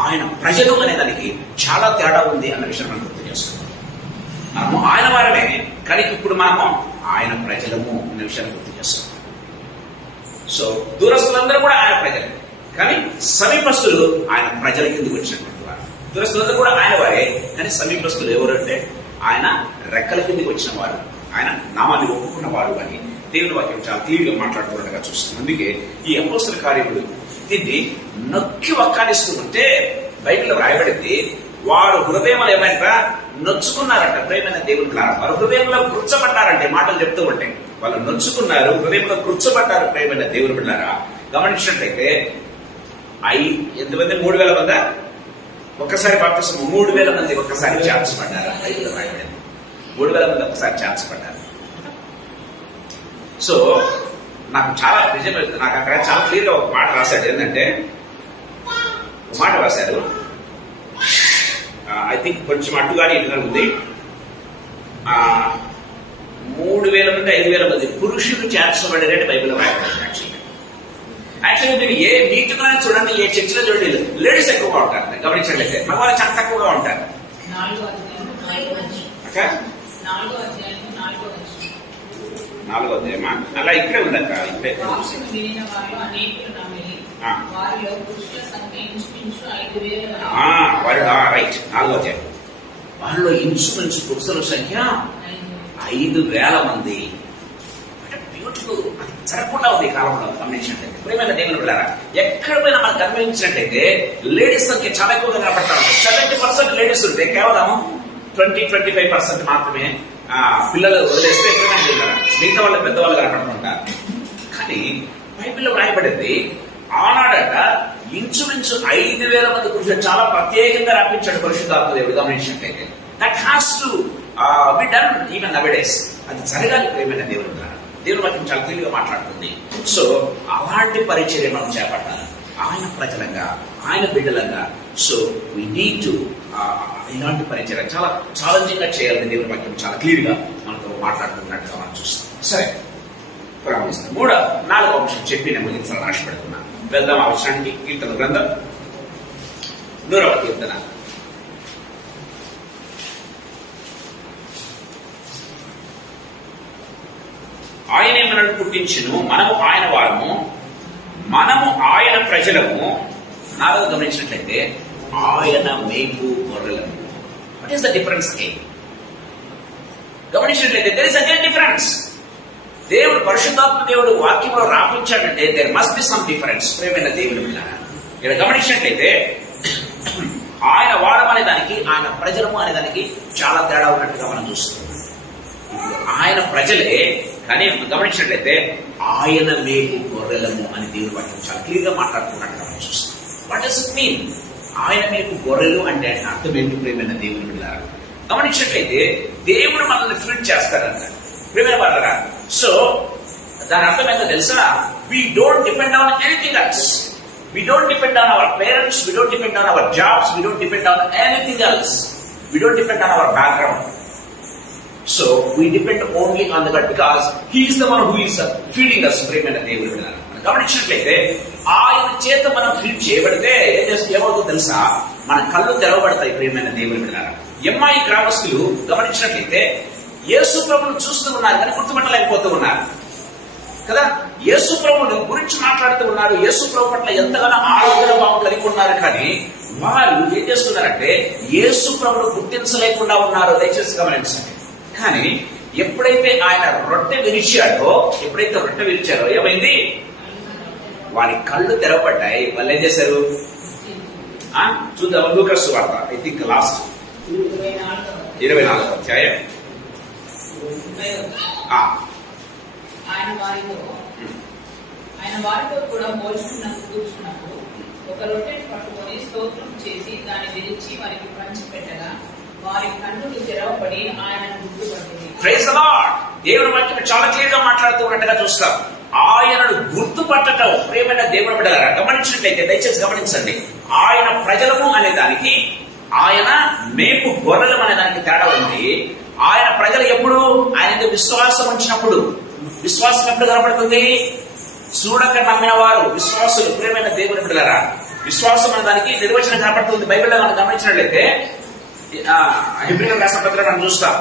ఆయన ప్రజలు అనే దానికి చాలా తేడా ఉంది అన్న విషయం మనం గుర్తు చేసుకుంటాం. మనము ఆయన వారమే, కానీ ఇప్పుడు మనము ఆయన ప్రజలము అనే విషయాన్ని గుర్తు చేస్తాం. సో దూరస్తులందరూ కూడా ఆయన ప్రజలే, కానీ సమీపస్తులు ఆయన ప్రజల కిందకు వచ్చినటువంటి వారు. దూరస్తులందరూ కూడా ఆయన వారే, కానీ సమీపస్తులు ఎవరంటే ఆయన రెక్కల కిందకి వచ్చిన వారు, ఆయన నామాన్ని ఒప్పుకున్న వారు అని దేవుని వాక్యం చాలా క్లియర్గా మాట్లాడుతున్నట్టుగా చూస్తుంది. అందుకే ఈ అపోస్తల కార్యములు దీన్ని నొక్కి వక్కాడిస్తూ ఉంటే బైబిల్లో రాయబడింది, వారు హృదయంలో ఏమైనా నొచ్చుకున్నారంట. ప్రేమైన దేవుని ద్వారా వారు హృదయంలో కృచ్చబడ్డారంటే మాటలు చెప్తూ ఉంటే వాళ్ళు నొచ్చుకున్నారు, హృదయంలో కృచ్చబడ్డారు. ప్రేమైన దేవుని బిడ్డారా గమనించినట్లయితే ఎంతమంది 3,000 మంది ఒక్కసారి బాప్తిసం, 3,000 మంది ఒక్కసారి ఛాన్స్ పడ్డారు. 3,000 మంది ఒక్కసారి ఛాన్స్ పడ్డారు. సో నాకు చాలా విజయం, నాకు అక్కడ చాలా క్లియర్గా ఒక మాట రాశాడు. ఏంటంటే ఒక మాట రాశారు, ఐ థింక్ కొంచెం అడ్డుగానే ఇటుగా ఉంది. 3,000 మంది 5,000 మంది పురుషులు చేర్చబడేది బైబిల్లో రాయబడింది. యాక్చువల్లీ మీరు ఏ మీటింగ్లో చూడండి, ఏ చర్చిలో చూడండి, లేడీస్ ఎక్కువగా ఉంటారు. గమనించట్లయితే మగవాళ్ళు చాలా తక్కువగా ఉంటారు. నాలుగో అధ్యాయమా అలా ఇక్కడే ఉందక్క. ఇక్కడే రైట్, 4వ అధ్యాయం. వాళ్ళలో ఇంచుమించు పురుషుల సంఖ్య 5,000 మంది. అంటే బ్యూటిఫుల్, అది జరగకుండా ఉంది ఈ కాలంలో. గమనించినట్లయితే ప్రియమైన దేవుని బిడ్డలారా, ఎక్కడ పోయినా మనకు గమనించినట్లయితే లేడీస్ సంఖ్య చాలా ఎక్కువగా కనపడతా ఉంటుంది. 70% లేడీస్ ఉంటే కేవలం 20-25% మాత్రమే పిల్లలు వదిలేస్తే మిగతా వాళ్ళు పెద్దవాళ్ళు కనపడుతుంటారు. కానీ బైబిల్లో రాయబడింది ఆనాడట ఇంచుమించు 5,000 మంది పురుషులు చాలా ప్రత్యేకంగా రాపించాడు పరిశుద్ధాత్మ దేవుడు. గమనించినట్లయితే that has to be done even nowadays. అది జరగాలి ప్రేమైన దేవుడు ద్వారా. దేవుడు వాక్యం చాలా క్లియర్గా మాట్లాడుతుంది. సో అలాంటి పరిచర్య మనం చేపట్టాలి ఆయన ప్రజలంగా, ఆయన బిడ్డలంగా. సో వీ నీడ్ టు ఇలాంటి పరిచర్య చాలా ఛాలెంజింగ్ గా చేయాలని దేవుని వాక్యం చాలా క్లియర్ గా మనతో మాట్లాడుతున్నట్టుగా మనం చూస్తాం. సరే, ప్రారంభిస్తాం. 4వ అంశం చెప్పి నేను ముగించాలని ఆశపడుతున్నాను. వెళ్దాం ఆ అంశానికి. కీర్తన గ్రంథం 100వ కీర్తన. ఆయనే మనల్ని పుట్టించును, మనము ఆయన వారము, మనము ఆయన ప్రజలము. 4వ గమనించినట్లయితే ఆయన మేపు గొర్రెలము. What is the difference again? గమనించినట్లయితే దేర్ ఇస్ అగైన్ డిఫరెన్స్. దేవుడు పరిశుద్ధాత్మ దేవుడు వాక్యంలో రాపించాడంటే there must be some difference. ప్రేమైన దేవుని బిడ్డలారా, ఇక్కడ గమనించినట్లయితే ఆయన వారం అనే దానికి, ఆయన ప్రజలము అనే దానికి చాలా తేడా ఉన్నట్టుగా మనం చూస్తున్నాం. ఇప్పుడు ఆయన ప్రజలే, కానీ గమనించినట్లయితే ఆయన మేపు గొర్రెలము అని దేవుని వాక్యం చాలా క్లియర్ గా మాట్లాడుతున్నట్టుగా మనం చూస్తాం. What does it mean? ఆయన మీకు గొర్రెలు అంటే అర్థం ఏంటి ప్రేమైన దేవుని బిడ్డలారా? గమనించినట్లయితే దేవుడు మనల్ని ఫీడ్ చేస్తాడంట ప్రేమైన వాళ్ళరా. సో దాని అర్థం ఏంటో తెలుసా? We don't depend on anything else. We don't depend on our parents, we don't depend on our jobs, we don't depend on anything else, we don't depend on hour background. So we depend only on the God because He is the one who is feeding us. ప్రేమైన దేవుని బిడ్డలారా, గమనించినట్లయితే ఆయన చేత మనం feed చేయబడితే ఏమవుతుందో తెలుసా? మన కళ్ళు తెరవబడతాయి. ప్రేమైన దేవుని బిడ్డలారా, ఎమ్మాయి గ్రామస్తులు గమనించినట్లయితే యేసు ప్రభువును చూస్తూ ఉన్నారు, కానీ గుర్తుపట్టలేకపోతూ ఉన్నారు కదా. యేసు ప్రభువును గురించి మాట్లాడుతూ ఉన్నారు, యేసు ప్రభు పట్ల ఎంతగానో ఆరాధన భావం కలిగి ఉన్నారు, కానీ వారు ఏం చేస్తున్నారంటే యేసు ప్రభువును గుర్తించలేకుండా ఉన్నారు. దయచేసి గమనించండి. కానీ ఎప్పుడైతే ఆయన రొట్టె విరిచారో ఏమైంది? వారి కళ్ళు తెరవబడ్డాయి. వాళ్ళు ఏం చేశారు? చూద్దాం లూకాసు వార్త, ఐ థింక్ లాస్ట్ 24వ అధ్యాయం. ఆయన వారితో కూడా కూర్చున్నప్పుడు ఒక రొట్టెని పట్టుకొని స్తోత్రం చేసి దాన్ని విరిచి వారికి పంచి పెట్టగా వారి కన్నులు తెరవబడి ఆయనను గుర్తుపట్టింది. Praise the Lord. దేవుని వాక్యం చాలా క్లియర్ గా మాట్లాడుతూ ఉన్నట్టుగా చూస్తాం. ఆయనను గుర్తుపట్టడం ప్రియమైన దేవుని బిడ్డలారా, గమనించినట్లయితే దయచేసి గమనించండి. ఆయన ప్రజలము అనే దానికి, ఆయన మేపు గొర్రెలం అనే దానికి తేడా ఉంది. ఆయన ప్రజలు ఎప్పుడు? ఆయన విశ్వాసం ఉంచినప్పుడు. విశ్వాసం ఎప్పుడు కనపడుతుంది? చూడక నమ్మిన వారు విశ్వాసులు. ప్రియమైన దేవుని బిడ్డలారా, విశ్వాసం అనే దానికి నిర్వచనం కనపడుతుంది బైబిల్లో మనం గమనించినట్లయితే. హెబ్రీయులకు రాసిన పత్రిక మనం చూస్తాం.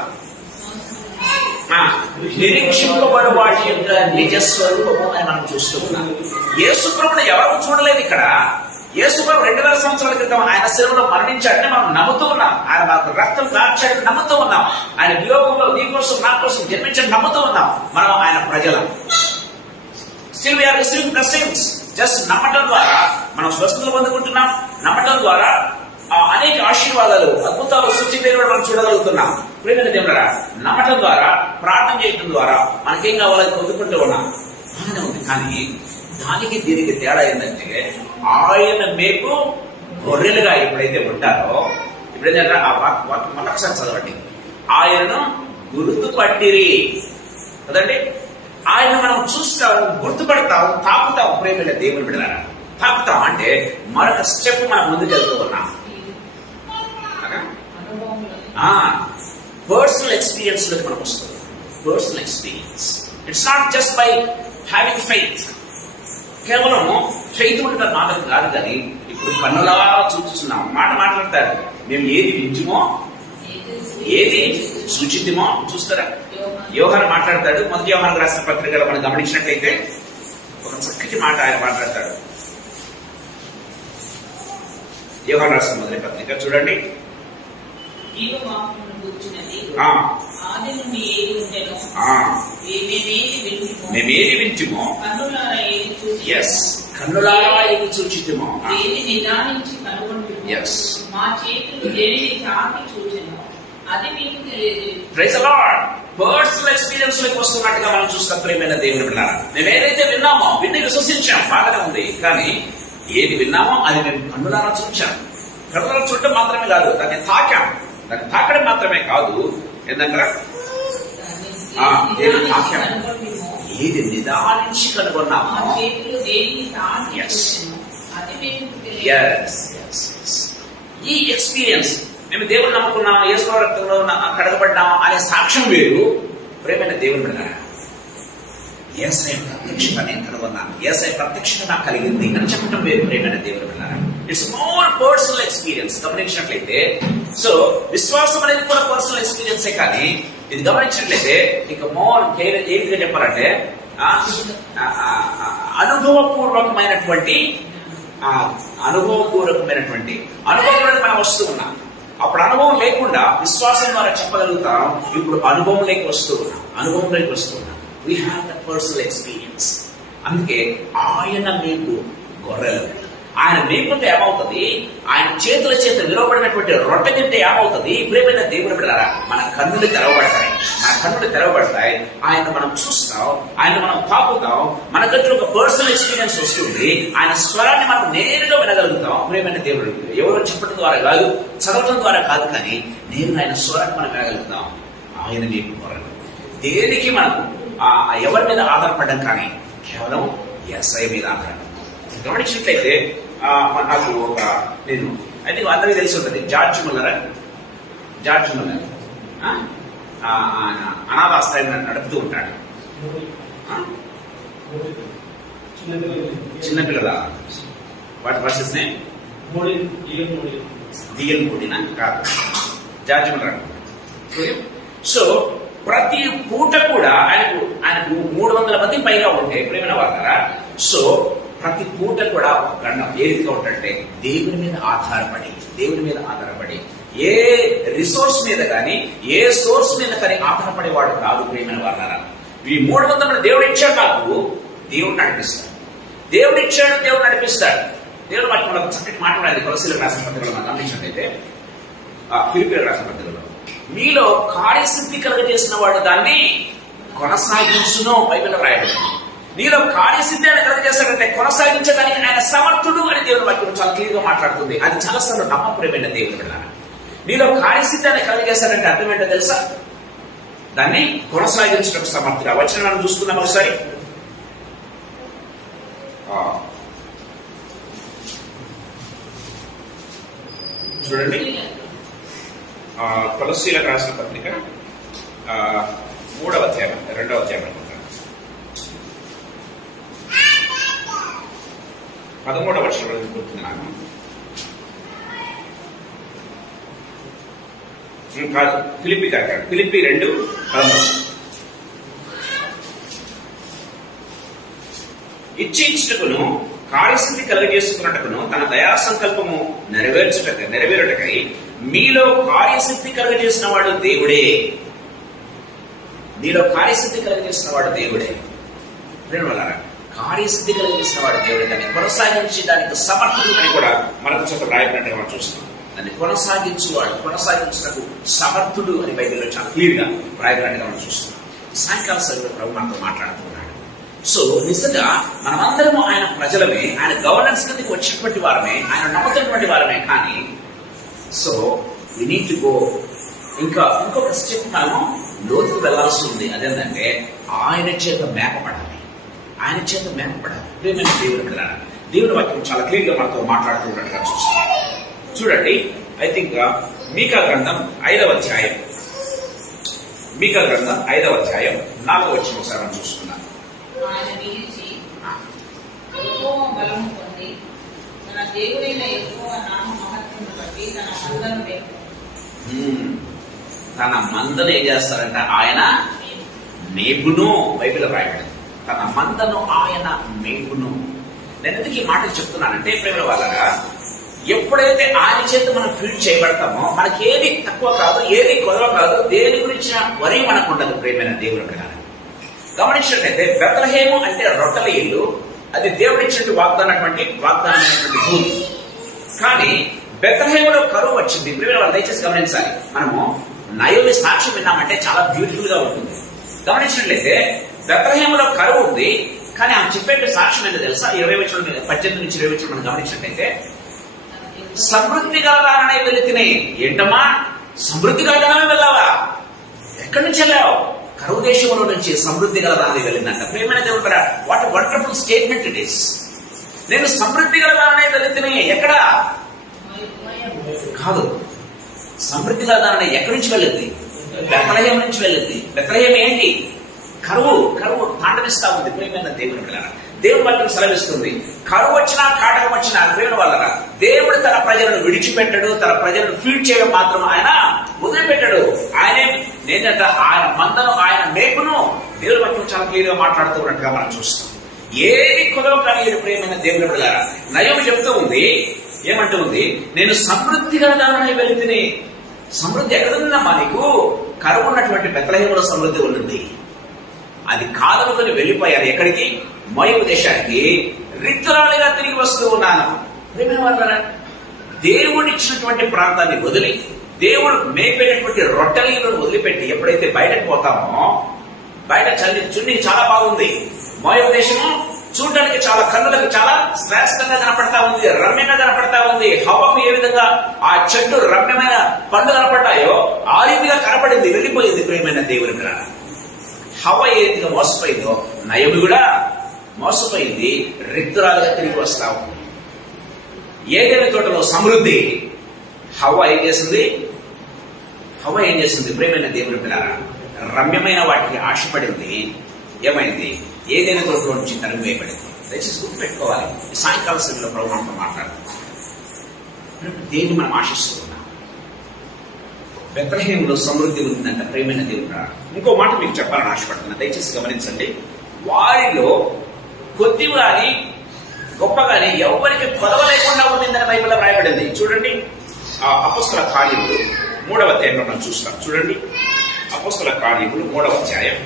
నిరీక్షింపబడు వాటి యొక్క నిజస్వరూపము అని మనం చూస్తూ ఉన్నాం. యేసు ప్రభువును ఎవరు చూడలేదు ఇక్కడ. యేసు ప్రభు 2000 సంవత్సరాల క్రితం ఆయన శిలువలో మరణించాడని మనం నమ్ముతూ ఉన్నాం. ఆయన మాకు రక్తం కార్చాడని నమ్ముతూ ఉన్నాం. ఆయన వియోగంలో నీ కోసం నా కోసం జన్మించని నమ్ముతూ ఉన్నాం. మనం ఆయన ప్రజలం. Still we are receiving the sames. Just నమ్మటం ద్వారా మనం స్వస్థతలు పొందుకుంటున్నాం. నమ్మటం ద్వారా అనేక ఆశీర్వాదాలు, అద్భుతాలు, సూచికలు మనం చూడగలుగుతున్నాం. ప్రియమైన దేవుడా, నమ్మటం ద్వారా, ప్రార్థన చేయడం ద్వారా మనకేం కావాలని పొందుకుంటూ ఉన్నాం. బాగానే ఉంది. కానీ దానికి దీనికి తేడా ఏంటంటే, ఆయన మీకు గొర్రెలుగా ఎప్పుడైతే ఉంటారో, ఇప్పుడైతే ఆ వాక్యం మళ్ళొకసారి చదవండి. ఆయనను గుర్తుపట్టిరి కదండి. ఆయన మనం చూస్తాం, గుర్తుపడతాం, తాకుతాం. ప్రేమైన దేవుని బిడ్డలారా, తాకుతాం అంటే మరొక స్టెప్ మనం ముందుకెళ్తూ ఉన్నాం. పర్సనల్ ఎక్స్పీరియన్స్ లోకి మనం వస్తుంది. Personal experience. It's not just by having faith. కేవలం ఫెయిత్ ఉంటే మాటలు కాదు. కానీ ఇప్పుడు కన్నులా చూస్తున్నాం. మాట్లాడతారు. మేము ఏది వింటుమో, ఏది సూచిద్దామో చూస్తారా. యోహాను మాట్లాడతాడు. మొదటి యోహాను రాసిన పత్రికలో మనం గమనించినట్లయితే ఒక చక్కటి మాట ఆయన మాట్లాడతాడు. యోహాను రాసిన మొదటి పత్రిక చూడండి. మేమేది వింటుమో, కన్నులారా ఏది చూచిద్దామో, praise the Lord. Personal experience లోకి వస్తున్నట్టుగా మనం చూస్తాం. ప్రియమైన దేవుని బిడ్డలారా, మేము ఏదైతే విన్నామో, విని విశ్వసించాం, బాగానే ఉంది. కానీ ఏది విన్నామో అది మేము కన్నులారా చూచాం. కన్నులారా చూడటం మాత్రమే కాదు, దాన్ని తాకాం. దాన్ని తాకడం మాత్రమే కాదు, ఏంటంటారా, ఏది నిదానించి కనుగొన్నామో. ఈ ఎక్స్పీరియన్స్, మేము దేవుని నమ్ముకున్నాం, యేసు రక్తంలో కడగబడ్డాం అనే సాక్ష్యం వేరు. ప్రేమైన దేవుని బిడ్డలారా, యేసయ్య ప్రత్యక్షత నేను కనుగొన్నాను, యేసయ్య ప్రత్యక్షత నాకు కలిగింది అని చెప్పడం వేరు. ప్రేమైన దేవుని బిడ్డలారా, ఇట్స్ మోర్ పర్సనల్ ఎక్స్పీరియన్స్. గమనించినట్లయితే, సో విశ్వాసం అనేది కూడా పర్సనల్ ఎక్స్పీరియన్సే. కానీ ఇది గమనించినట్లయితే ఇక మోర్ ఏ విధంగా చెప్పాలంటే, అనుభవపూర్వకమైనటువంటి అనుభవం మనం వస్తూ ఉన్నాం. అప్పుడు అనుభవం లేకుండా విశ్వాసం ద్వారా చెప్పగలుగుతాం. ఇప్పుడు అనుభవంలోకి వస్తూ ఉన్నాం. We have the personal experience. అందుకే ఆయన మీకు గొర్రెలు. ఆయన మేపుంటే ఏమవుతుంది? ఆయన చేతుల చేత నిలవబడినటువంటి రొట్టె తింటే ఏమవుతుంది? ప్రియమైన దేవుని బిడ్డలారా, మన కన్నులు తెరవబడతాయి. ఆయన మనం చూస్తాం, ఆయన మనం తాకుతాం. మనకంటూ ఒక పర్సనల్ ఎక్స్పీరియన్స్ వస్తుంది. ఆయన స్వరాన్ని మనం నేరుగా వినగలుగుతాం. ప్రియమైన దేవుడు, ఎవరో చెప్పడం ద్వారా కాదు, చదవడం ద్వారా కాదు, కానీ నేను ఆయన స్వరాన్ని మనం వినగలుగుతాం. ఆయన మీకు గొర్రెలు. దేనికి మనం ఎవరి మీద ఆధారపడడం కానీ కేవలం యేసయ్య మీద ఆధారపడడం. గమనించినట్లయితే నాకు నేను అయితే అందరికీ తెలిసి ఉంటుంది, జార్జ్ ముల్లర్ అనాథాశ్రయం నడుపుతూ ఉంటాడు. చిన్నపిల్లల వాటి పరిస్థితి డిఎల్ మోడీనా కాదు, జార్జ్ ముల్లర్. సో ప్రతి పూట కూడా ఆయనకు 300 మంది పైగా ఉంటే ప్రేమైన వాళ్ళరా. సో ప్రతి పూట కూడా ఒక గండం ఏ రీతిగా ఉంటే దేవుని మీద ఆధారపడి ఏ రిసోర్స్ మీద కానీ ఏ సోర్స్ మీద కానీ ఆధారపడేవాడు కాదు. ప్రేమైన వాళ్ళరా, ఈ 300 మంది దేవుడు ఇచ్చాడు. నాకు దేవుడు నడిపిస్తాడు. దేవుడు వాటి మనకు చక్కటి మాట్లాడాలి. కొలసీలకు రాసిన పత్రికలో మనం గమనించినట్లయితే, ఫిలిప్పీయులకు రాసిన పత్రికలో, మీలో కార్యసిద్ధి కలుగజేసిన వాడు దాన్ని కొనసాగించును బైబిల్లో రాయబడింది. నీలో కార్యసిద్ధి అని కలుగజేస్తాడంటే కొనసాగించడానికి ఆయన సమర్థుడు అని దేవుని వాక్యం చాలా క్లియర్ గా మాట్లాడుతుంది. అది చాలా సార్లు నమ్మప్రియమైన దేవుని బిడ్డలారా, నీలో కార్యసిద్ధి అని కలుగజేస్తాడంటే అర్థం ఏంటో తెలుసా? దాన్ని కొనసాగించడం సమర్థుడు. వచ్చిన మనం చూసుకున్నాం ఒకసారి. చూడండి, కొలస్సీలకు రాసిన పత్రిక 3వ అధ్యాయం 2వ అధ్యాయం అనుకుంటాను. 13వ వచనం గుర్తుంది నాకు. కాదు, ఫిలిప్పీ కరెక్ట్. ఫిలిప్పీ 2:13. ఇచ్చుటకును కార్యసిద్ధి కలుగజేసుకున్నట్టుకును తన దయా సంకల్పము నెరవేరుటకై మీలో కార్యసిద్ధి కలుగజేసిన వాడు దేవుడే. మీలో కార్యసిద్ధి కలుగజేసిన వాడు దేవుడే. కార్యసిద్ధి కలిగిస్తున్న వాడు దేవుడే. దాన్ని కొనసాగించి దానికి సమర్థుడు అని కూడా మనకు చోట రాయబడినట్టు మనం చూస్తున్నాం. దాన్ని కొనసాగించుటకు సమర్థుడు అని బైబిల్లో చాలా క్లియర్ గా రాయబడినట్టుగా మనం చూస్తున్నాం. సాయంకాల సమయంలో ప్రభు మనతో మాట్లాడుతున్నాడు. సో నిజంగా మనమందరము ఆయన ప్రజలమే, ఆయన గవర్నెన్స్ కిందకి వచ్చినటువంటి వారమే, ఆయన నమ్ముతున్నటువంటి వారమే. కానీ so we need to go ఇంకొక స్టెప్ మనము లోతుకు వెళ్లాల్సి ఉంది. అదేంటంటే ఆయన చేత మేపబడాలి. ప్రేమైన దేవుని బిడ్డలారా, దేవుని వాక్యం చాలా క్లియర్ గా మనతో మాట్లాడుతున్నట్టుగా చూస్తాం. చూడండి, ఐ థింక్ మీకా గ్రంథం 5వ అధ్యాయం 4వ వచనం ఒకసారి మనం చూసుకున్నాం. ఆయన నిలిచి యెహోవా బలము పొంది తన దేవుడైన యెహోవా నామ మహత్వమును బట్టి తన మందను ఏం చేస్తారంట? ఆయన మేపును. బైబిల్ రాయబడింది, తన మందను ఆయన మేపును. నేను ఎందుకు ఈ మాటలు చెప్తున్నానంటే, ప్రేమ వాళ్ళగా ఎప్పుడైతే ఆయన చేత మనం ఫీడ్ చేయబడతామో మనకి ఏది తక్కువ కాదు, ఏది కొదవ కాదు, దేని గురించిన వరి మనకు ఉండదు. ప్రేమైన దేవుడు కదా, గమనించినట్లయితే బెత్లెహేము అంటే రొట్టెల ఇల్లు, అది దేవుడిచ్చినట్టు వాగ్దానమైనటువంటి భూమి. కానీ బెత్లెహేములో కరువు వచ్చింది. ప్రేమైన వాళ్ళు దయచేసి గమనించాలి. మనము నయోమి సాక్ష్యం విన్నామంటే చాలా బ్యూటిఫుల్ గా ఉంటుంది. గమనించినట్లయితే బెత్లెహేములో కరువు ఉంది, కానీ ఆమె చెప్పే సాక్ష్యం ఏంటో తెలుసా? 18 నుంచి 20 మనం గమనించినట్లయితే, సమృద్ధి గలదాననే వెళితిని. ఏంటమ్మా, సమృద్ధి గలదానమే వెళ్ళావా? ఎక్కడి నుంచి వెళ్ళావు? కరువు దేశంలో నుంచి సమృద్ధి గలదానని వెళ్ళిందంట. ప్రేమైన దేవుడు, what wonderful statement it is. నేను సమృద్ధి గలదాననే వెళితిని. ఎక్కడ? కాదు, సమృద్ధి గలదానని ఎక్కడి నుంచి వెళ్ళింది? బెత్లెహేము నుంచి వెళ్ళింది. బెత్లెహేము ఏంటి? కరువు తాండవిస్తా ఉంది. ప్రేమైన దేవుని బిడ్డలారా, దేవుడు వాళ్ళకి సెలవిస్తుంది. కరువు వచ్చినా కాటకం వచ్చినా ప్రేమ వాళ్ళరా, దేవుడు తన ప్రజలను విడిచిపెట్టడు. తన ప్రజలను ఫీడ్ చేయడం మాత్రం ఆయన వదిలిపెట్టాడు. నేనంట ఆయన మందను, ఆయన మేపును. దేవుడు మాత్రం చాలా క్లియర్ గా మాట్లాడుతూ ఉన్నట్టుగా మనం చూస్తాం. ఏది కుదవ కలిగేది ప్రేమైన దేవుని బిడ్డలారా. నయోమి చెప్తూ ఉంది, ఏమంటూ ఉంది? నేను సమృద్ధి గలదానని వెళితిని. సమృద్ధి ఎక్కడుందమ్మా నీకు? కరువు ఉన్నటువంటి బెత్లెహేములో సమృద్ధి ఉంటుంది. అది కాదనుకుని వెళ్ళిపోయారు. ఎక్కడికి? మోయాబు దేశానికి. రిక్తురాలిగా తిరిగి వస్తూ ఉన్నాను. దేవుడు ఇచ్చినటువంటి ప్రాంతాన్ని వదిలి, దేవుడు మేపేటటువంటి రొట్టెలను వదిలిపెట్టి ఎప్పుడైతే బయటకు పోతామో, బయట చున్నీ చాలా బాగుంది. మోయాబు దేశము చూడడానికి చాలా కన్నులకు చాలా శ్రేష్టంగా కనపడతా ఉంది, రమ్యంగా కనపడతా ఉంది. హవ్వకు ఏ విధంగా ఆ చెట్టు రమ్యమైన పండ్లు కనపడ్డాయో ఆ రీతిగా కనపడింది. వెళ్ళిపోయింది. ప్రేమైన దేవుని బిడ్డ, హవ్వ ఏ రీతిగా మోసపోయిందో నయోమి కూడా మోసపోయింది. రిక్తురాలుగా తిరిగి వస్తా ఉంది. ఏదైనా తోటలో సమృద్ధి. హవ్వ ఏం చేసింది? ప్రేమైన దేవుని పిల్లరా, రమ్యమైన వాటికి ఆశపడింది. ఏమైంది? ఏదైనా తోటలో నుంచి తరిమివేయబడింది. దయచేసి గుర్తుపెట్టుకోవాలి. సాయంకాల సమయంలో ప్రభుత్వంతో మాట్లాడుతున్నాం. దేన్ని మనం ఆశిస్తున్నాం? బెత్లెహేములో సమృద్ధి ఉందంట. ప్రేమైన దేవుడు, ఇంకో మాట మీకు చెప్పాలని ఆశపడుతున్నా. దయచేసి గమనించండి. వారిలో కొద్ది గాని గొప్ప గాని ఎవరికి కొదవ లేకుండా ఉండిందని బైబిల్లో రాయబడింది. చూడండి, అపోస్తల కార్యములు 3వ అధ్యాయంలో మనం చూస్తాం. చూడండి, అపోస్తల కార్యములు 3వ అధ్యాయం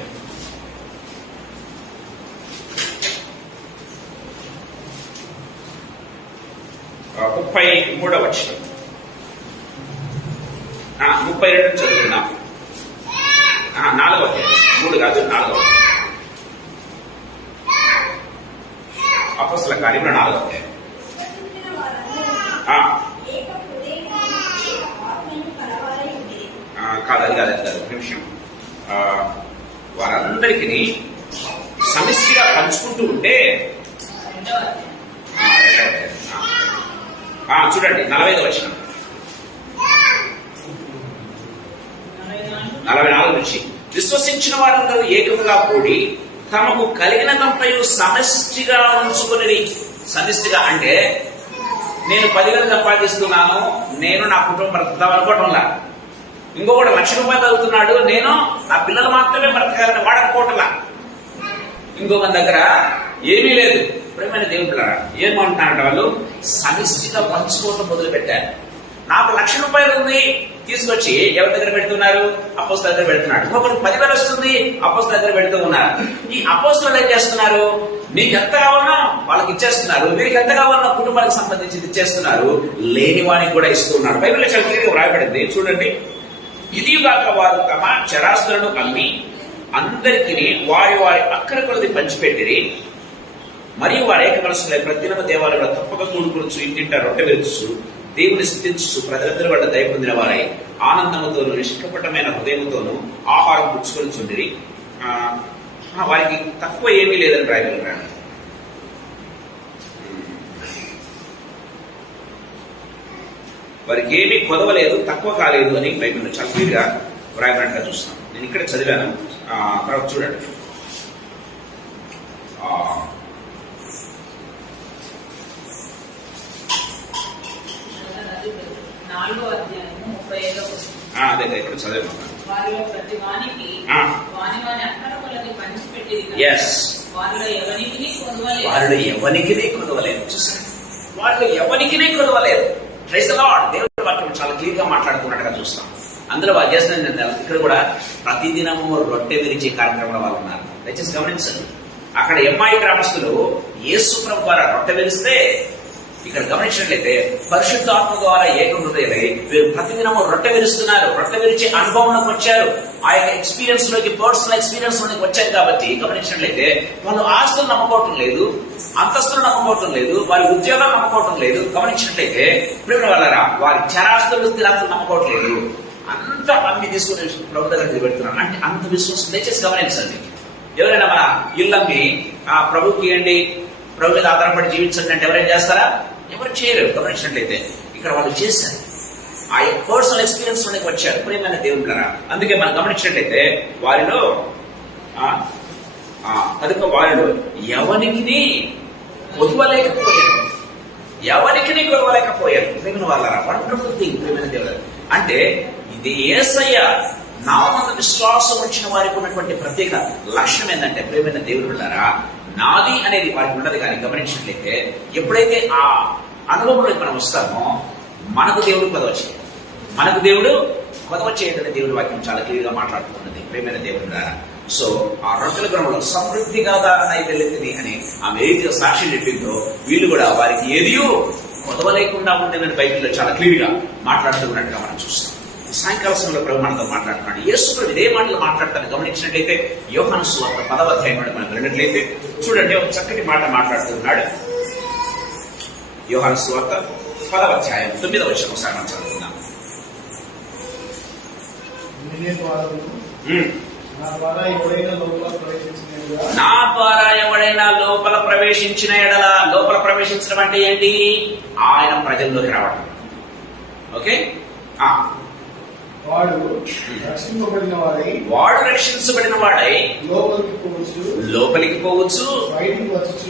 33వ వచనం 32 చదువుకున్నాం. 4వ అధ్యాయం, 3 కాదు 4వ అపోస్తల కార్యములు 4వ అధ్యాయం. కాదు, అది కాదు. ఒక నిమిషం. వారందరికీ సమిష్టిగా పంచుకుంటూ ఉంటే చూడండి 45వ వచనం, 44 నుంచి. విశ్వసించిన వారందరూ ఏకముగా కూడి తమకు కలిగిన దంపై సమష్టిగా ఉంచుకుని. సమిష్టిగా అంటే నేను 10,000 సంపాదిస్తున్నాను, నేను నా కుటుంబం బ్రతుకుతాం అనుకోవటంలా. ఇంకొకటి 1,00,000 రూపాయలు చదువుతున్నాడు, నేను నా పిల్లలు మాత్రమే బ్రతకాలని వాడనుకోవటంలా. ఇంకొక దగ్గర ఏమీ లేదు. ప్రేమైన దేవుడు పిల్లరా, ఏమంటున్నారంటే వాళ్ళు సమిష్టిగా పంచుకోవటం మొదలు పెట్టారు. నాకు 1,00,000 రూపాయలు ఉంది, తీసుకొచ్చి ఎవరి దగ్గర పెడుతున్నారు? అపోస్తలుల దగ్గర పెడుతున్నాడు. ఇంకొకరికి 10,000 వస్తుంది, అపోస్తలుల దగ్గర పెడుతూ ఉన్నారు. ఈ అపోస్తలులు ఏం చేస్తున్నారు? నీకు ఎంత కావాలన్నా వాళ్ళకి ఇచ్చేస్తున్నారు, వీరికి ఎంత కావాలన్నా కుటుంబానికి సంబంధించి ఇచ్చేస్తున్నారు, లేని వానికి కూడా ఇస్తున్నారు. బైబిల్లో చాలా క్లియర్గా వ్రాయబడింది చూడండి. ఇదిగాక వారు తమ చరాస్తులను అమ్మి అందరికీ వారి వారి అక్కర కొలది పంచిపెట్టిరి. మరియు వారి ఏక మనసులై ప్రతిదినము దేవాలయంలో తప్పక కూడుకొనుచు, ఇంటింటా రొట్టె విరుచు, దేవుని స్థుతించు, ప్రజలందరూ వాళ్ళ దయ పొందిన వారై ఆనందముతోనూ నిష్కపటమైన హృదయముతోనూ ఆహారం పుచ్చుకొని చుండిరి. వారికి తక్కువ ఏమీ లేదని రాయగలరా? వారికి ఏమీ కొదవలేదు, తక్కువ కాలేదు అని బైబిల్లో చాలా క్లియర్గా వ్రాయబడినట్టుగా చూస్తాం. నేను ఇక్కడ చదివాను, తర్వాత చూడండి. 4వ అధ్యాయము 35వ వచనం. అదే ఇక్కడ చదివాను. వారిలో ప్రతి వానికి వాని అక్కర కొలది పంచిపెట్టిరి. వారిలో ఎవనికిని కొదవలేదు. చూసారు, వాళ్ళు ఎవనికినే కొదవలేదు. Praise the Lord. దేవుడి వాక్యం చాలా క్లియర్ గా మాట్లాడుతున్నట్టుగా చూస్తాం. అందులో వాళ్ళు చేస్తున్న ఇక్కడ కూడా ప్రతిదినము రొట్టె విరిచే కార్యక్రమంలో వాళ్ళు ఉన్నారు. దయచేసి గమనించండి. అక్కడ ఎంఐ గ్రామస్తులు యేసు ప్రభు ద్వారా రొట్టె విరిస్తే, ఇక్కడ గమనించినట్లయితే పరిశుద్ధాత్మ ద్వారా ఏక హృదయమై వీరు ప్రతిదినము రొట్టె విరుస్తున్నారు. రొట్టె విరిచే అనుభవంలోకి వచ్చారు. ఆ యొక్క ఎక్స్పీరియన్స్ లోకి, పర్సనల్ ఎక్స్పీరియన్స్ లోకి వచ్చారు. కాబట్టి గమనించినట్లయితే వాళ్ళు ఆస్తులు నమ్ముకోవటం లేదు, అంతస్తులు నమ్ముకోవటం లేదు, వారి ఉద్యోగాలు నమ్ముకోవటం లేదు. గమనించినట్లయితే ప్రేమ వాళ్ళరా, వారి చరాస్తులు స్థిరాస్తులు నమ్ముకోవటం లేదు. అంత అన్ని తీసుకుని ప్రభు దగ్గర పెడుతున్నారు. అంటే అంత విశ్వాసం. దయచేసి గమనించండి. ఎవరైనా మన ఇళ్ళమ్మి ప్రభుకి ఇవ్వండి, ప్రభు మీద ఆధారపడి జీవించండి అంటే ఎవరైనా చేస్తారా? ఎవరు చేయరు. గమనించినట్లయితే ఇక్కడ వాళ్ళు చేశారు. ఆ పర్సనల్ ఎక్స్పీరియన్స్ లోకి వచ్చారు. ప్రేమైన దేవుళ్ళరా, అందుకే మనం గమనించినట్లయితే వారిలో ఎవరికి కొదవలేకపోయారు. ప్రేమైన వాళ్ళరా, వండర్ఫుల్ థింగ్. ప్రేమైన దేవుడు అంటే ఇది యేసయ్య నామందు విశ్వాసం వచ్చిన వారికి ఉన్నటువంటి ప్రత్యేక లక్ష్యం ఏంటంటే, ప్రేమైన దేవుళ్ళరా, నాది అనేది వారికి ఉండదు. కానీ గమనించినట్లయితే ఎప్పుడైతే ఆ అనుభవంలోకి మనం వస్తామో మనకు దేవుడు కొదవ చేయడు. మనకు దేవుడు కొదవ చేయడని దేవుడి వాక్యం చాలా క్లియర్గా మాట్లాడుతున్నది. ప్రేమైన దేవుడు ద్వారా. సో ఆ రొట్టెల గ్రంథంలో సమృద్ధిగా నైవేద్యని అని ఆమె ఏదైతే సాక్ష్యం చెప్పిందో, వీళ్ళు కూడా వారికి ఏదియో కొదవ లేకుండా ఉండేదని బైబిల్లో చాలా క్లియర్గా మాట్లాడుతున్నట్టుగా మనం చూస్తాం. సాయంకాల సమయంలో ప్రభు మనతో మాట్లాడుతున్నాడు. యేసు ప్రభు ఇదే మాటలు మాట్లాడతాను. గమనించినట్లయితే యోహాను సువార్త 10వ అధ్యాయం మనం విన్నట్లయితే చూడండి, ఒక చక్కటి మాట మాట్లాడుతున్నాడు. యోహాను సువార్త 10వ అధ్యాయం 9వ వచనం ఒకసారి మనం చదువుకుందాం. నా ద్వారా ఎవడైనా లోపల ప్రవేశించిన ఎడల, లోపల ప్రవేశించడం అంటే ఏంటి? ఆయన ప్రజల్లోకి రావడం. ఓకే, వాడు రక్షించబడిన వాడై లోపలికి పోవచ్చు,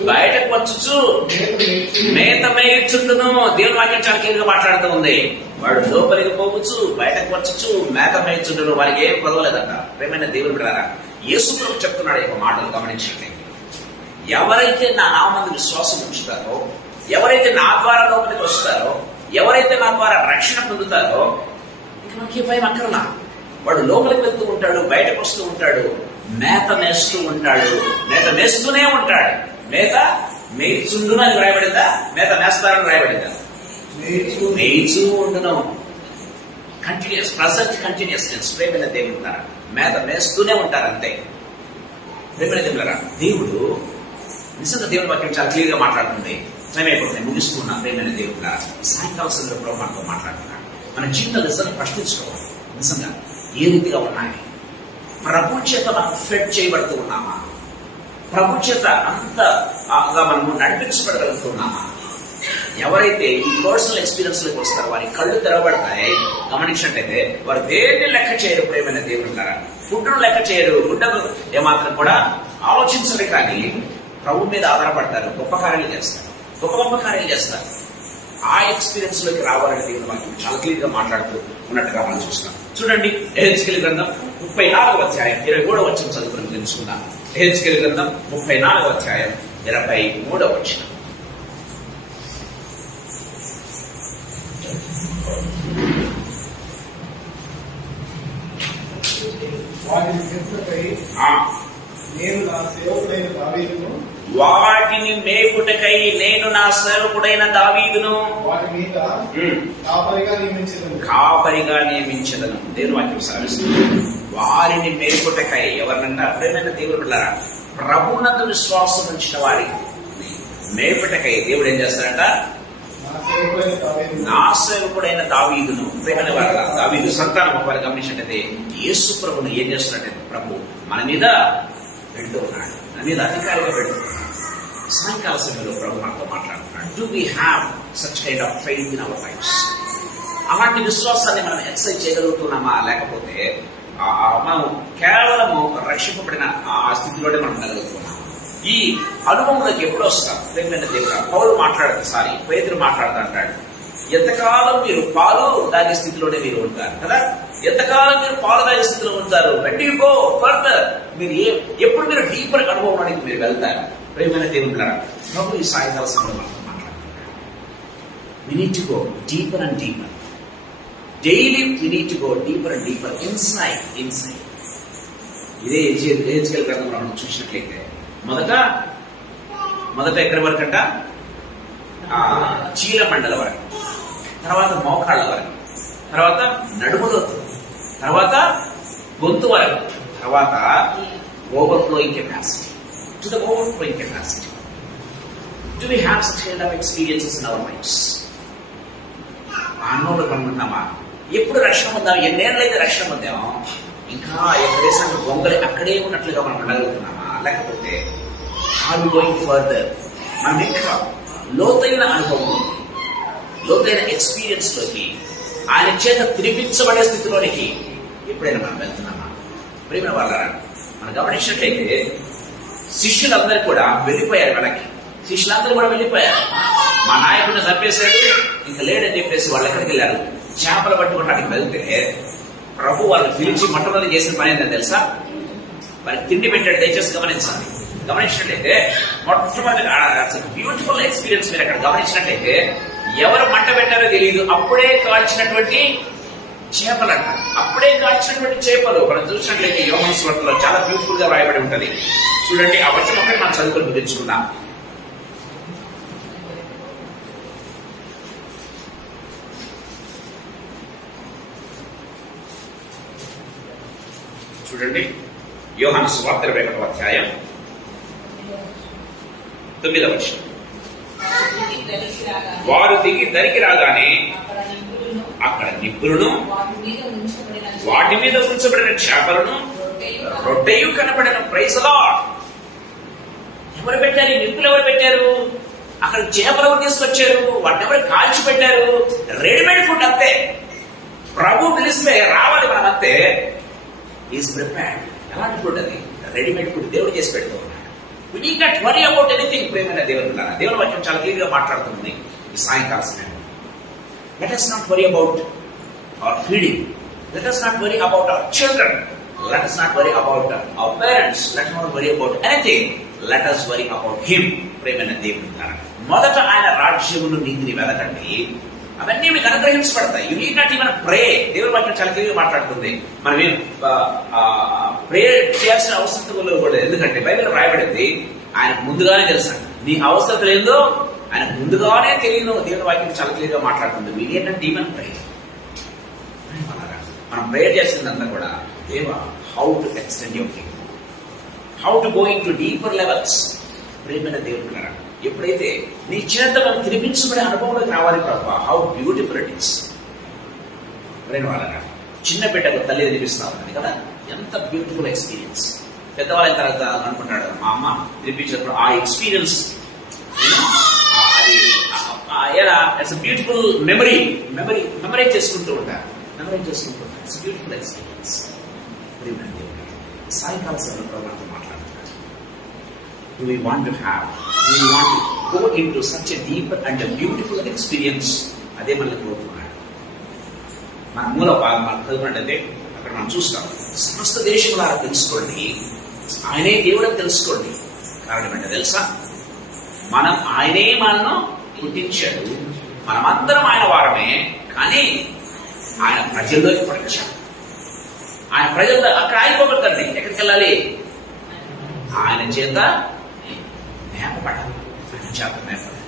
బయటకు వచ్చుచు మేత మేయుచుండును. దేవుని వాక్యం చాలా క్లియర్గా మాట్లాడుతూ ఉంది. వాడు లోపలికి పోవచ్చు, బయటకు వచ్చుచు మేత మేయుచుండును. వారికి ఏం కొదవలేదట. ప్రేమైన దేవుని బిడ్డలారా, యేసు ప్రభు చెప్తున్నాడు ఈ మాటలు గమనించండి. ఎవరైతే నా నామందు విశ్వాసం ఉంచుతారో, ఎవరైతే నా ద్వారా లోపలికి వస్తారో, ఎవరైతే నా ద్వారా రక్షణ పొందుతారో, మనకి భయం అక్కర్లా. వాడు లోపలికి వెళ్తూ ఉంటాడు, బయటకు వస్తూ ఉంటాడు, మేత మేస్తూ ఉంటాడు, మేత మేస్తూనే ఉంటాడు. మేత మేయిచుండును అని రాయబడిందా? మేత మేస్తారని రాయబడిందా? మేయిచూ ఉండును. Continuous, present continuous tense. ప్రేమైన దేవుడు ఉంటారు, మేత మేస్తూనే ఉంటారు అంతే. ప్రేమైన దేవులరా, దేవుడు నిజంగా దేవుడి వాక్యం చాలా క్లియర్ గా మాట్లాడుతుంది. సమయం అయిపోతుంది, ముగిస్తున్నా. ప్రేమైన దేవుడు సాయంకాల సందర్భంలో మనతో మాట్లాడుతున్నాడు. మన జీవితాలు నిజంగా ప్రశ్నించుకోవాలి. నిజంగా ఏ రీతిగా ఉన్నాయి? ప్రభు చేత మనం ఫెడ్ చేయబడుతూ ఉన్నామా? ప్రభు చేత అంతగా మనము నడిపించబడగలుగుతున్నామా? ఎవరైతే ఈ పర్సనల్ ఎక్స్పీరియన్స్ లోకి వస్తారో వారి కళ్ళు తెరవబడతాయి. గమనించినట్టయితే వారు దేన్ని లెక్క చేయరు. ప్రేమైన దేవుడు ఉన్నారా, ఫుడ్ను లెక్క చేయరు, గుడ్డకు ఏమాత్రం కూడా ఆలోచించరు. కానీ ప్రభు మీద ఆధారపడతారు, గొప్ప కార్యాలు చేస్తారు. గొప్ప గొప్ప కార్యాలు చేస్తారు. ఆ ఎక్స్పీరియన్స్ లోకి రావాలని దేవుని వాక్యం చాలా క్లియర్ గా మాట్లాడుతూ ఉన్నట్టుగా మనం చూస్తున్నాం. చూడండి, యెహెజ్కేలు గ్రంథం 34వ అధ్యాయం 23వ వచనం చదువుకుని తెలుసుకుందాం. యెహెజ్కేలు గ్రంథం 34వ అధ్యాయం 23వ వచనం. వాటిని మేపుటకై నేను నా సేవకుడైన దావీదును వాటిని మేపుటకై నేను నా సేవకుడైన దావీదును వాటి మీద కాపరిగా నియమించదను. దేవుని వాక్యం సాధిస్తుంది. వారిని మేపుటకై ఎవరినంటే అప్పుడేమైనా దేవుడు పిల్లరా, ప్రభునందు విశ్వాసం ఉంచిన వారికి మేపుటకై దేవుడు ఏం చేస్తాడంట? నా సేవకుడైన దావీదును. ప్రేమైన వారు, దావీదు సంతానం వారు గమనించినట్టయితే యేసు ప్రభును ఏం చేస్తున్నట్టే ప్రభు మన మీద పెడుతూ ఉన్నాడు, మన మీద అధికారిగా పెడుతున్నాడు. సాయంకాల సమయంలో ప్రభు మనతో మాట్లాడుతున్నాడు. Do we have such kind of faith in our lives? అలాంటి విశ్వాసాన్ని మనం ఎక్సర్సైజ్ చేయగలుగుతున్నామా, లేకపోతే మనం కేవలము రక్షింపబడిన ఆ స్థితిలోనే మనం ఉండగలుగుతున్నాం? ఈ అనుభవంలోకి ఎప్పుడు వస్తాం? ప్రేమైన దేవుడు పౌలు పేతురు మాట్లాడుతూ అంటాడు, ఎంతకాలం మీరు పాలు దాగే స్థితిలోనే మీరు ఉంటారు కదా, ఎంతకాలం మీరు పాలు దాగే స్థితిలో ఉంటారు? వెన్ యు గో ఫర్దర్, మీరు ఎప్పుడు మీరు డీపర్ అనుభవంలోనికి మీరు వెళ్తారు? ప్రేమైన దేవుడు ప్రభు ఈ సాయంకాల సమయంలో మాట్లాడుతున్నాడు. We need to go deeper and deeper. Daily we need to go deeper and deeper inside. ఇదే యెహెజ్కేలు గ్రంథంలో మనం చూసినట్లయితే మొదట ఎక్కడి వరకు అంట? చీల మండల వరకు, తర్వాత మోకాళ్ళ వరకు, తర్వాత నడుములో, తర్వాత గొంతు వరకు, తర్వాత overflowing capacity. To the overflowing capacity. Do we have such kind of experiences in our lives? అనుభవంలో కనుగొన్నామా? ఎప్పుడు రక్షణ పొందాం? ఎన్నేళ్ళైతే రక్షణ పొందామో ఇంకా ఎక్కడేసారి గొంగలి అక్కడే ఉన్నట్లుగా మనం ఉండగలుగుతున్నామా? లేకపోతే ఆర్ వి గోయింగ్ ఫర్దర్? మనం ఇంకా లోతైన అనుభవం, లోతైన ఎక్స్పీరియన్స్ లోకి, ఆయన చేత తినిపించబడే స్థితిలోనికి ఎప్పుడైనా మనం వెళ్తున్నామా? ప్రేమ వాళ్ళరా, మనం గమనించినట్లయితే శిష్యులందరూ కూడా వెళ్ళిపోయారు. శిష్యులందరూ కూడా వెళ్ళిపోయారు. మా నాయకుడిని చంపేశాడు, ఇంకా లేడని చెప్పేసి వాళ్ళు ఎక్కడికి వెళ్ళారు? చేపలు పట్టుకోవడానికి వెళ్తే ప్రభు వాళ్ళని పిలిచి మొట్టమొదటి చేసిన పని ఏంటని తెలుసా? వారికి తిండి పెట్టాడు. దయచేసి గమనించినట్లయితే మొట్టమొదటి బ్యూటిఫుల్ ఎక్స్పీరియన్స్ మీరు అక్కడ గమనించినట్లయితే ఎవరు మంట పెట్టారో తెలియదు, అప్పుడే కాల్చినటువంటి చేపలంట. అప్పుడే కాల్చినటువంటి చేపలు మనం చూసినట్లయితే యోహాను సువార్తలో చాలా బ్యూటిఫుల్ గా రాయబడి ఉంటది. చూడండి, ఆ వచనం ఒకటి మనం చదువుకొని గురించుకుందాం. చూడండి, యోహాను సువార్త 21వ అధ్యాయం 9వ వచనం. వారు దిగి దరికి రాగానే అక్కడ నిప్పులను, వాటి మీద ఉంచబడిన చేపలను, రొట్టెయు కనబడిన. Praise the lord. ఎవరు పెట్టారు? ఈ నిప్పులు ఎవరు పెట్టారు? అక్కడ చేపలు ఎవరు తీసుకొచ్చారు? వాటిని ఎవరు కాల్చి పెట్టారు? రెడీమేడ్ ఫుడ్ అంతే. ప్రభు పిలిస్తే రావాలి మనం అంతే. Is prepared. ఎలాంటి ఫుడ్ అది? రెడీమేడ్ ఫుడ్ దేవుడు చేసి పెడుతూ ఉన్నాడు. We need not worry about anything. ప్రేమైన దేవుని వాక్యం చాలా క్లియర్ గా మాట్లాడుతుంది ఈ సాయంకాల సమయం. Let us not worry about our feeding. Let us not worry about our children. Let us not worry about our parents. Let us not worry about anything. Let us worry about Him. ప్రేమైన దేవుని ద్వారా మొదట ఆయన రాజ్యమును నీతిని వెదకండి, అవన్నీ మీకు అనుగ్రహించబడతాయి. You need not even ప్రే. దేవుని వాక్యం చాలా క్లియర్గా మాట్లాడుతుంది. మనం ఏం ప్రే చేయాల్సిన అవసరం కూడా, ఎందుకంటే బైబిల్ రాయబడింది ఆయనకు ముందుగానే తెలుసు. నీ అవసరం ఏందో ఆయన ముందుగానే తెలియను. దేవుని వాక్యం చాలా క్లియర్ గా మాట్లాడుతుంది. మీ ఏంటంటే ఈవెన్ ప్రే. మనం ప్రేయర్ చేసిందంతా కూడా దేవా, how to extend your Kingdom, how to go in to deeper levels. ప్రేమైన దేవుడు ఎప్పుడైతే నీ చేత మనం తినిపించబడే అనుభవంలోకి రావాలి ప్రభా, హౌ బ్యూటిఫుల్ ఇట్ ఈస్. ప్రేమ వాళ్ళగా చిన్న బిడ్డకు తల్లి తినిపిస్తా ఉంది కదా, ఎంత బ్యూటిఫుల్ ఎక్స్పీరియన్స్. పెద్దవాళ్ళైన తర్వాత అనుకుంటాడు, మా అమ్మ తినిపించినప్పుడు ఆ ఎక్స్పీరియన్స్ ఎలా ఇట్స్ బ్యూటిఫుల్ మెమరీ చేసుకుంటూ ఉంటారు. It's beautiful experience. సాయంకాల సమయంలో మాట్లాడుతున్నారు. do we want to have? Do we want to go into such a deep and a beautiful experience? అదే మనకు కోరుకున్నాడు. మన మూల భాగం మనం చదువుకున్నట్టయితే అక్కడ మనం చూస్తాం, సమస్త దేశములారా తెలుసుకోండి, ఆయనే దేవుడని తెలుసుకోండి. కారణం ఏంటో తెలుసా? ఆయనే మనను పుట్టించాడు, మనమందరం ఆయన వారమే. కానీ ఆయన ప్రజల్లోకి పడించాడు. ఆయన ప్రజల్లో అక్కడ ఆగిపోబడతాండి. ఎక్కడికి వెళ్ళాలి? ఆయన చేత మేపబడాలి. ఆయన చేత మేపడాలి.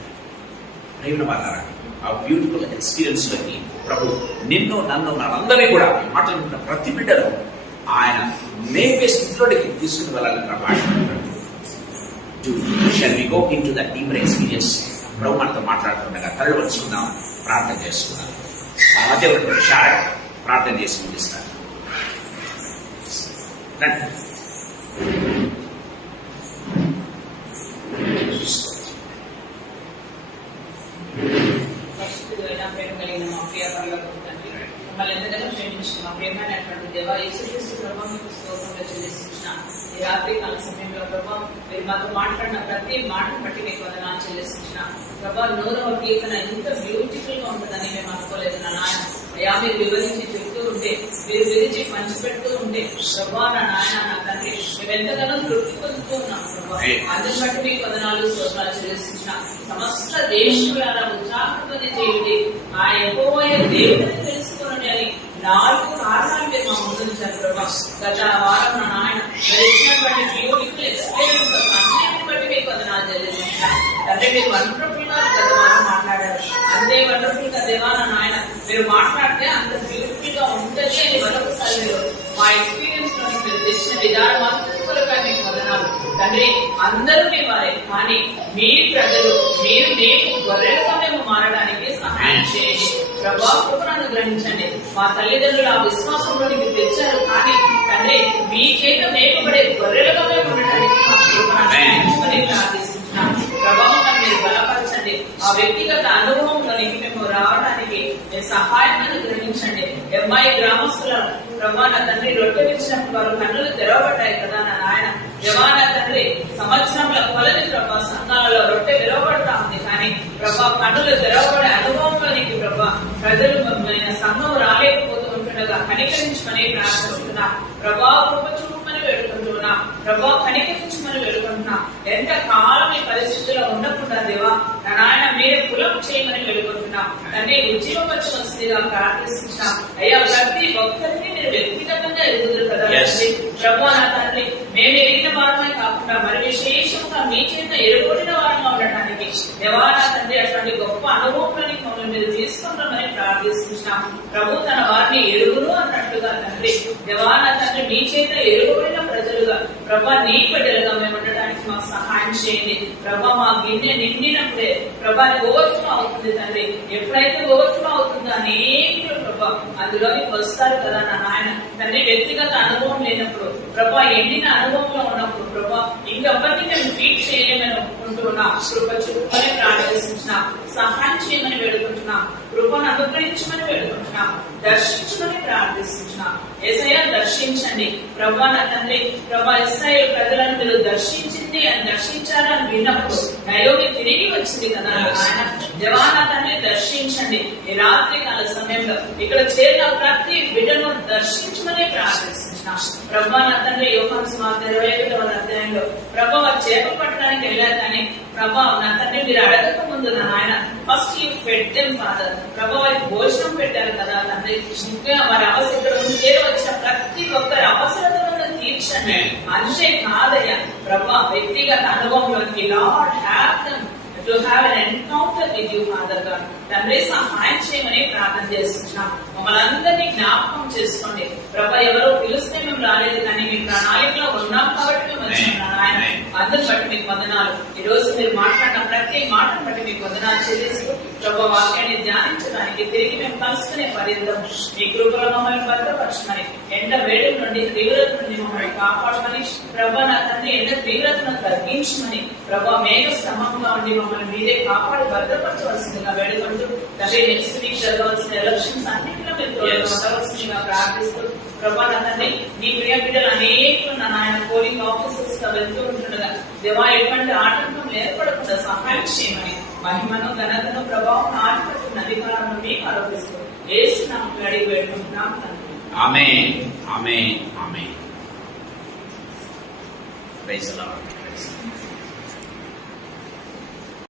ప్రేమ వాళ్ళారా, ఆ బ్యూటిఫుల్ ఎక్స్పీరియన్స్ లోకి ప్రభు నిన్ను, నన్ను, మనందరినీ కూడా మాట్లాడుతున్న ప్రతి బిడ్డను ఆయన మేపే స్థితిలోకి తీసుకుని వెళ్ళాలని ప్రభు. Shall we go into that deeper experience? ప్రభు మనతో మాట్లాడుతుండగా తరలి వచ్చుకుందాం, ప్రార్థన చేసుకుందాం. ఆ మధ్య ప్రార్థన చేసి ముగిస్తాను. మమ్మల్ని ఎంతగానో క్షమించిన మా ప్రేమైనటువంటి దేవా, యేసుక్రీస్తు ప్రభువా మీకు స్తోత్రములు చెల్లిస్తున్న ఈ రాత్రి కాల సమయంలో ప్రభువా మీరు మాతో మాట్లాడిన ప్రతి మాటను బట్టి మీకు వందనాలు చెల్లిస్తున్న ప్రభా. 100వ కీర్తన ఎంత బ్యూటిఫుల్ గా ఉంటుందని మేము అనుకోలేదు నా నాయన. అయ్యా, మీరు వివరించి చెప్తూ ఉంటే, మీరు విరిచి పంచిపెడుతూ ఉంటే ప్రభా, నా నాయన, నా తండ్రి, మేము ఎంతగానో తృప్తి పొందుతూ ఉన్నాం ప్రభా. అందుని బట్టి మీకు వందనాలు స్తోత్రాలు చెల్లిస్తున్న సమస్త దేశంలో ఉత్సాహంతోనే చేయండి. ఆ యెహోవా దేవుడిని తెలుసుకోండి అని 4 కారణాలు మీరు మా ముందు ఉంచారు ప్రభా. గత వారం నా నాయన ఇచ్చినటువంటి బ్యూటిఫుల్ ఎక్స్పీరియన్స్ అన్నిటిని బట్టి మీకు వందనాలు చెల్లిస్తున్నా తండ్రి. మీరు వండర్ఫుల్ గా గత వారం మాట్లాడారు, అంతే వండర్ఫుల్ గా దేవా నా నాయన మీరు మాట్లాడితే అంత బ్యూటిఫుల్ గా ఉంటుంది అని మరొకసారి మీరు మా ఎక్స్పీరియన్స్ లో మీరు తెచ్చిన విధానం అంతటి కొరగా మీకు వందనాలు తండ్రి. అందరూ మీ వారే, కానీ మీ ప్రజలు మీరు మేము గొర్రెలుగా మేము మారడానికి సహాయం చేయండి ప్రభా. కృపను అనుగ్రహించండి. మా తల్లిదండ్రులు ఆ విశ్వాసంలోనికి తెచ్చారు, కానీ తండ్రి మీ చేత మేపబడే గొర్రెలుగా మేము ఉండడానికి మా కృపను అనుగ్రహించమని ప్రార్థిస్తున్నాం ప్రభావం. మీరు బలపరచండి. ఆ వ్యక్తిగత అనుభవంలోనికి మేము రావడానికి మీరు సహాయం అనుగ్రహించండి. అమ్మాయి గ్రామస్తుల ప్రభా నా తండ్రి రొట్టె విచ్చినప్పుడు వారు కన్నులు తెరవబడ్డాయి కదా నా నాయన. యెహోవా నా తండ్రి సంవత్సరంల కొలది ప్రభా సంఘాలలో రొట్టె తెరవబడతా ఉంది, కానీ ప్రభా కన్నులు తెరవబడే అనుభవంలోనికి ప్రభా ప్రజలు సంఘం రాలేకపోతూ ఉంటుండగా కనికరించమని ప్రార్థిస్తున్నా ప్రభా. కృప చూపమని వేడుకుంటున్నా ప్రభా, కనికరించమని వేడుకుంటున్నా. ఎంత కాలం ఈ పరిస్థితుల్లో ఉండకుండా దేవా నా నాయన మీరే కులం చేయమని వేడుకుంటున్నా తండ్రి. ఉద్యోగపరచవలసిందిగా ప్రార్థిస్తున్నా అయ్యా. ప్రతి ఒక్కరిని మీరు వ్యక్తిగతంగా ఎదుగుతారు కదా ప్రభా నా తండ్రి. మేము ఎదిగిన వారమే కాకుండా మరి విశేషంగా మీ చేత ఎరుగొడిన వారంగా ఉండటానికి దేవా నా తండ్రి అటువంటి గొప్ప అనుభవంలోనికి మమ్మల్ని మీరు తీసుకుంటామని ప్రార్థిస్తున్నాం ప్రభు. తన వారిని ఎరుగును అన్నట్టుగా తండ్రి దేవా నా తండ్రి మీ చేత ఎరుగొడిన ప్రజలుగా ప్రభా నీ బిడ్డలుగా మేము ఉండటానికి మాకు సహాయం చేయండి ప్రభా. మా గిన్నె నిండినప్పుడే ప్రభా ఓవర్ఫ్లో అవుతుంది తండ్రి. ఎప్పుడైతే ఓవర్ఫ్లో అవుతుందో అనేకులు ప్రభా అందులోకి వస్తారు కదా నా నాయన తండ్రి. వ్యక్తిగత అనుభవం లేనప్పుడు ప్రభా, ఎండిన అనుభవంలో ఉన్నప్పుడు ప్రభా ఇంకెవరిని మేము ఫీట్ చేయలేమని ఒప్పుకుంటున్నా. కృప చూపని ప్రార్థిస్తున్నా, సహాయం చేయమని వేడుకుంటున్నా, కృపను అనుగ్రహించమని వేడుకుంటున్నా, దర్శించమని ప్రార్థిస్తున్నా. యేసయ్యా దర్శించండి ప్రభా నా తండ్రి. ప్రభా ఇశ్రాయేలు ప్రజలను మీరు దర్శించింది అని దర్శించాలని విన్నప్పుడు నయోమి తిరిగి వచ్చింది కదా ఆయన. దేవా నా తండ్రి దర్శించండి. ఈ రాత్రి కాల సమయంలో ఇక్కడ చేరిన ప్రతి బిడ్డను దర్శించమని ప్రార్థిస్తున్నా ప్రభా నా తండ్రి. యోహాను సువార్త 21వ అధ్యాయంలో ప్రభా వారు చేపలు పట్టడానికి వెళ్ళారు, కానీ ప్రభా నా తండ్రి మీరు అడగక ముందు నా ఆయన first you fed them father. ప్రభా వారికి భోజనం పెట్టారు కదా తండ్రి. ఇంకా వారి అవసరం చేరవచ్చిన ప్రతి ఒక్కరి అవసరతలను తీర్చండి. అంతే కాదయ్యా ప్రభా, వ్యక్తిగత అనుభవంలోకి lord have them to have an encounter with you, Father God. తండ్రి సహాయం చేయమని ప్రార్థన చేస్తున్నాం. మమ్మల్ని అందరినీ జ్ఞాపకం చేసుకోండి ప్రభా. ఎవరో పిలిస్తే మేము రాలేదు, కానీ మీ ప్రణాళికలో ఉన్నాం కాబట్టి మేము వచ్చాం ఆయన. అందరిని బట్టి మీకు వందనాలు. ఈ రోజు మీరు మాట్లాడిన ప్రతి మాటను బట్టి మీకు వందనాలు చెల్లిస్తూ ప్రభా వాక్యాన్ని ధ్యానించడానికి తిరిగి మేము కలుసుకునే పర్యంతం మీ కృపలో మమ్మల్ని భద్రపరచమని, ఎండ వేడి నుండి తీవ్రత నుండి మమ్మల్ని కాపాడమని ప్రభా నా తండ్రి. ఎండ తీవ్రతను తగ్గించమని ప్రభా, మేఘ స్తంభంగా ఉండి మమ్మల్ని మీరే కాపాడి భద్రపరచవలసిందిగా వేడుకుంటూ తండ్రి. నెక్స్ట్ వీక్ జరగవలసిన ఎలక్షన్స్ అన్నింటిలో మీరు ఉండవలసిందిగా ప్రార్థిస్తూ ప్రభా నా తండ్రి. మీ ప్రియ బిడ్డలు అనేకులు నా నాయన పోలింగ్ ఆఫీసర్స్ గా వెళ్తూ ఉంటుండగా దేవా ఎటువంటి ఆటంకం ఏర్పడకుండా సహాయం చేయమని మహిమను ఘనతను ప్రభావం ఆధిపత్యం అధికారం మీకు ఆరోపిస్తూ యేసు నామములో అడిగి వేడుకుంటున్నాం తండ్రి. Amen, amen, amen. Praise the lord.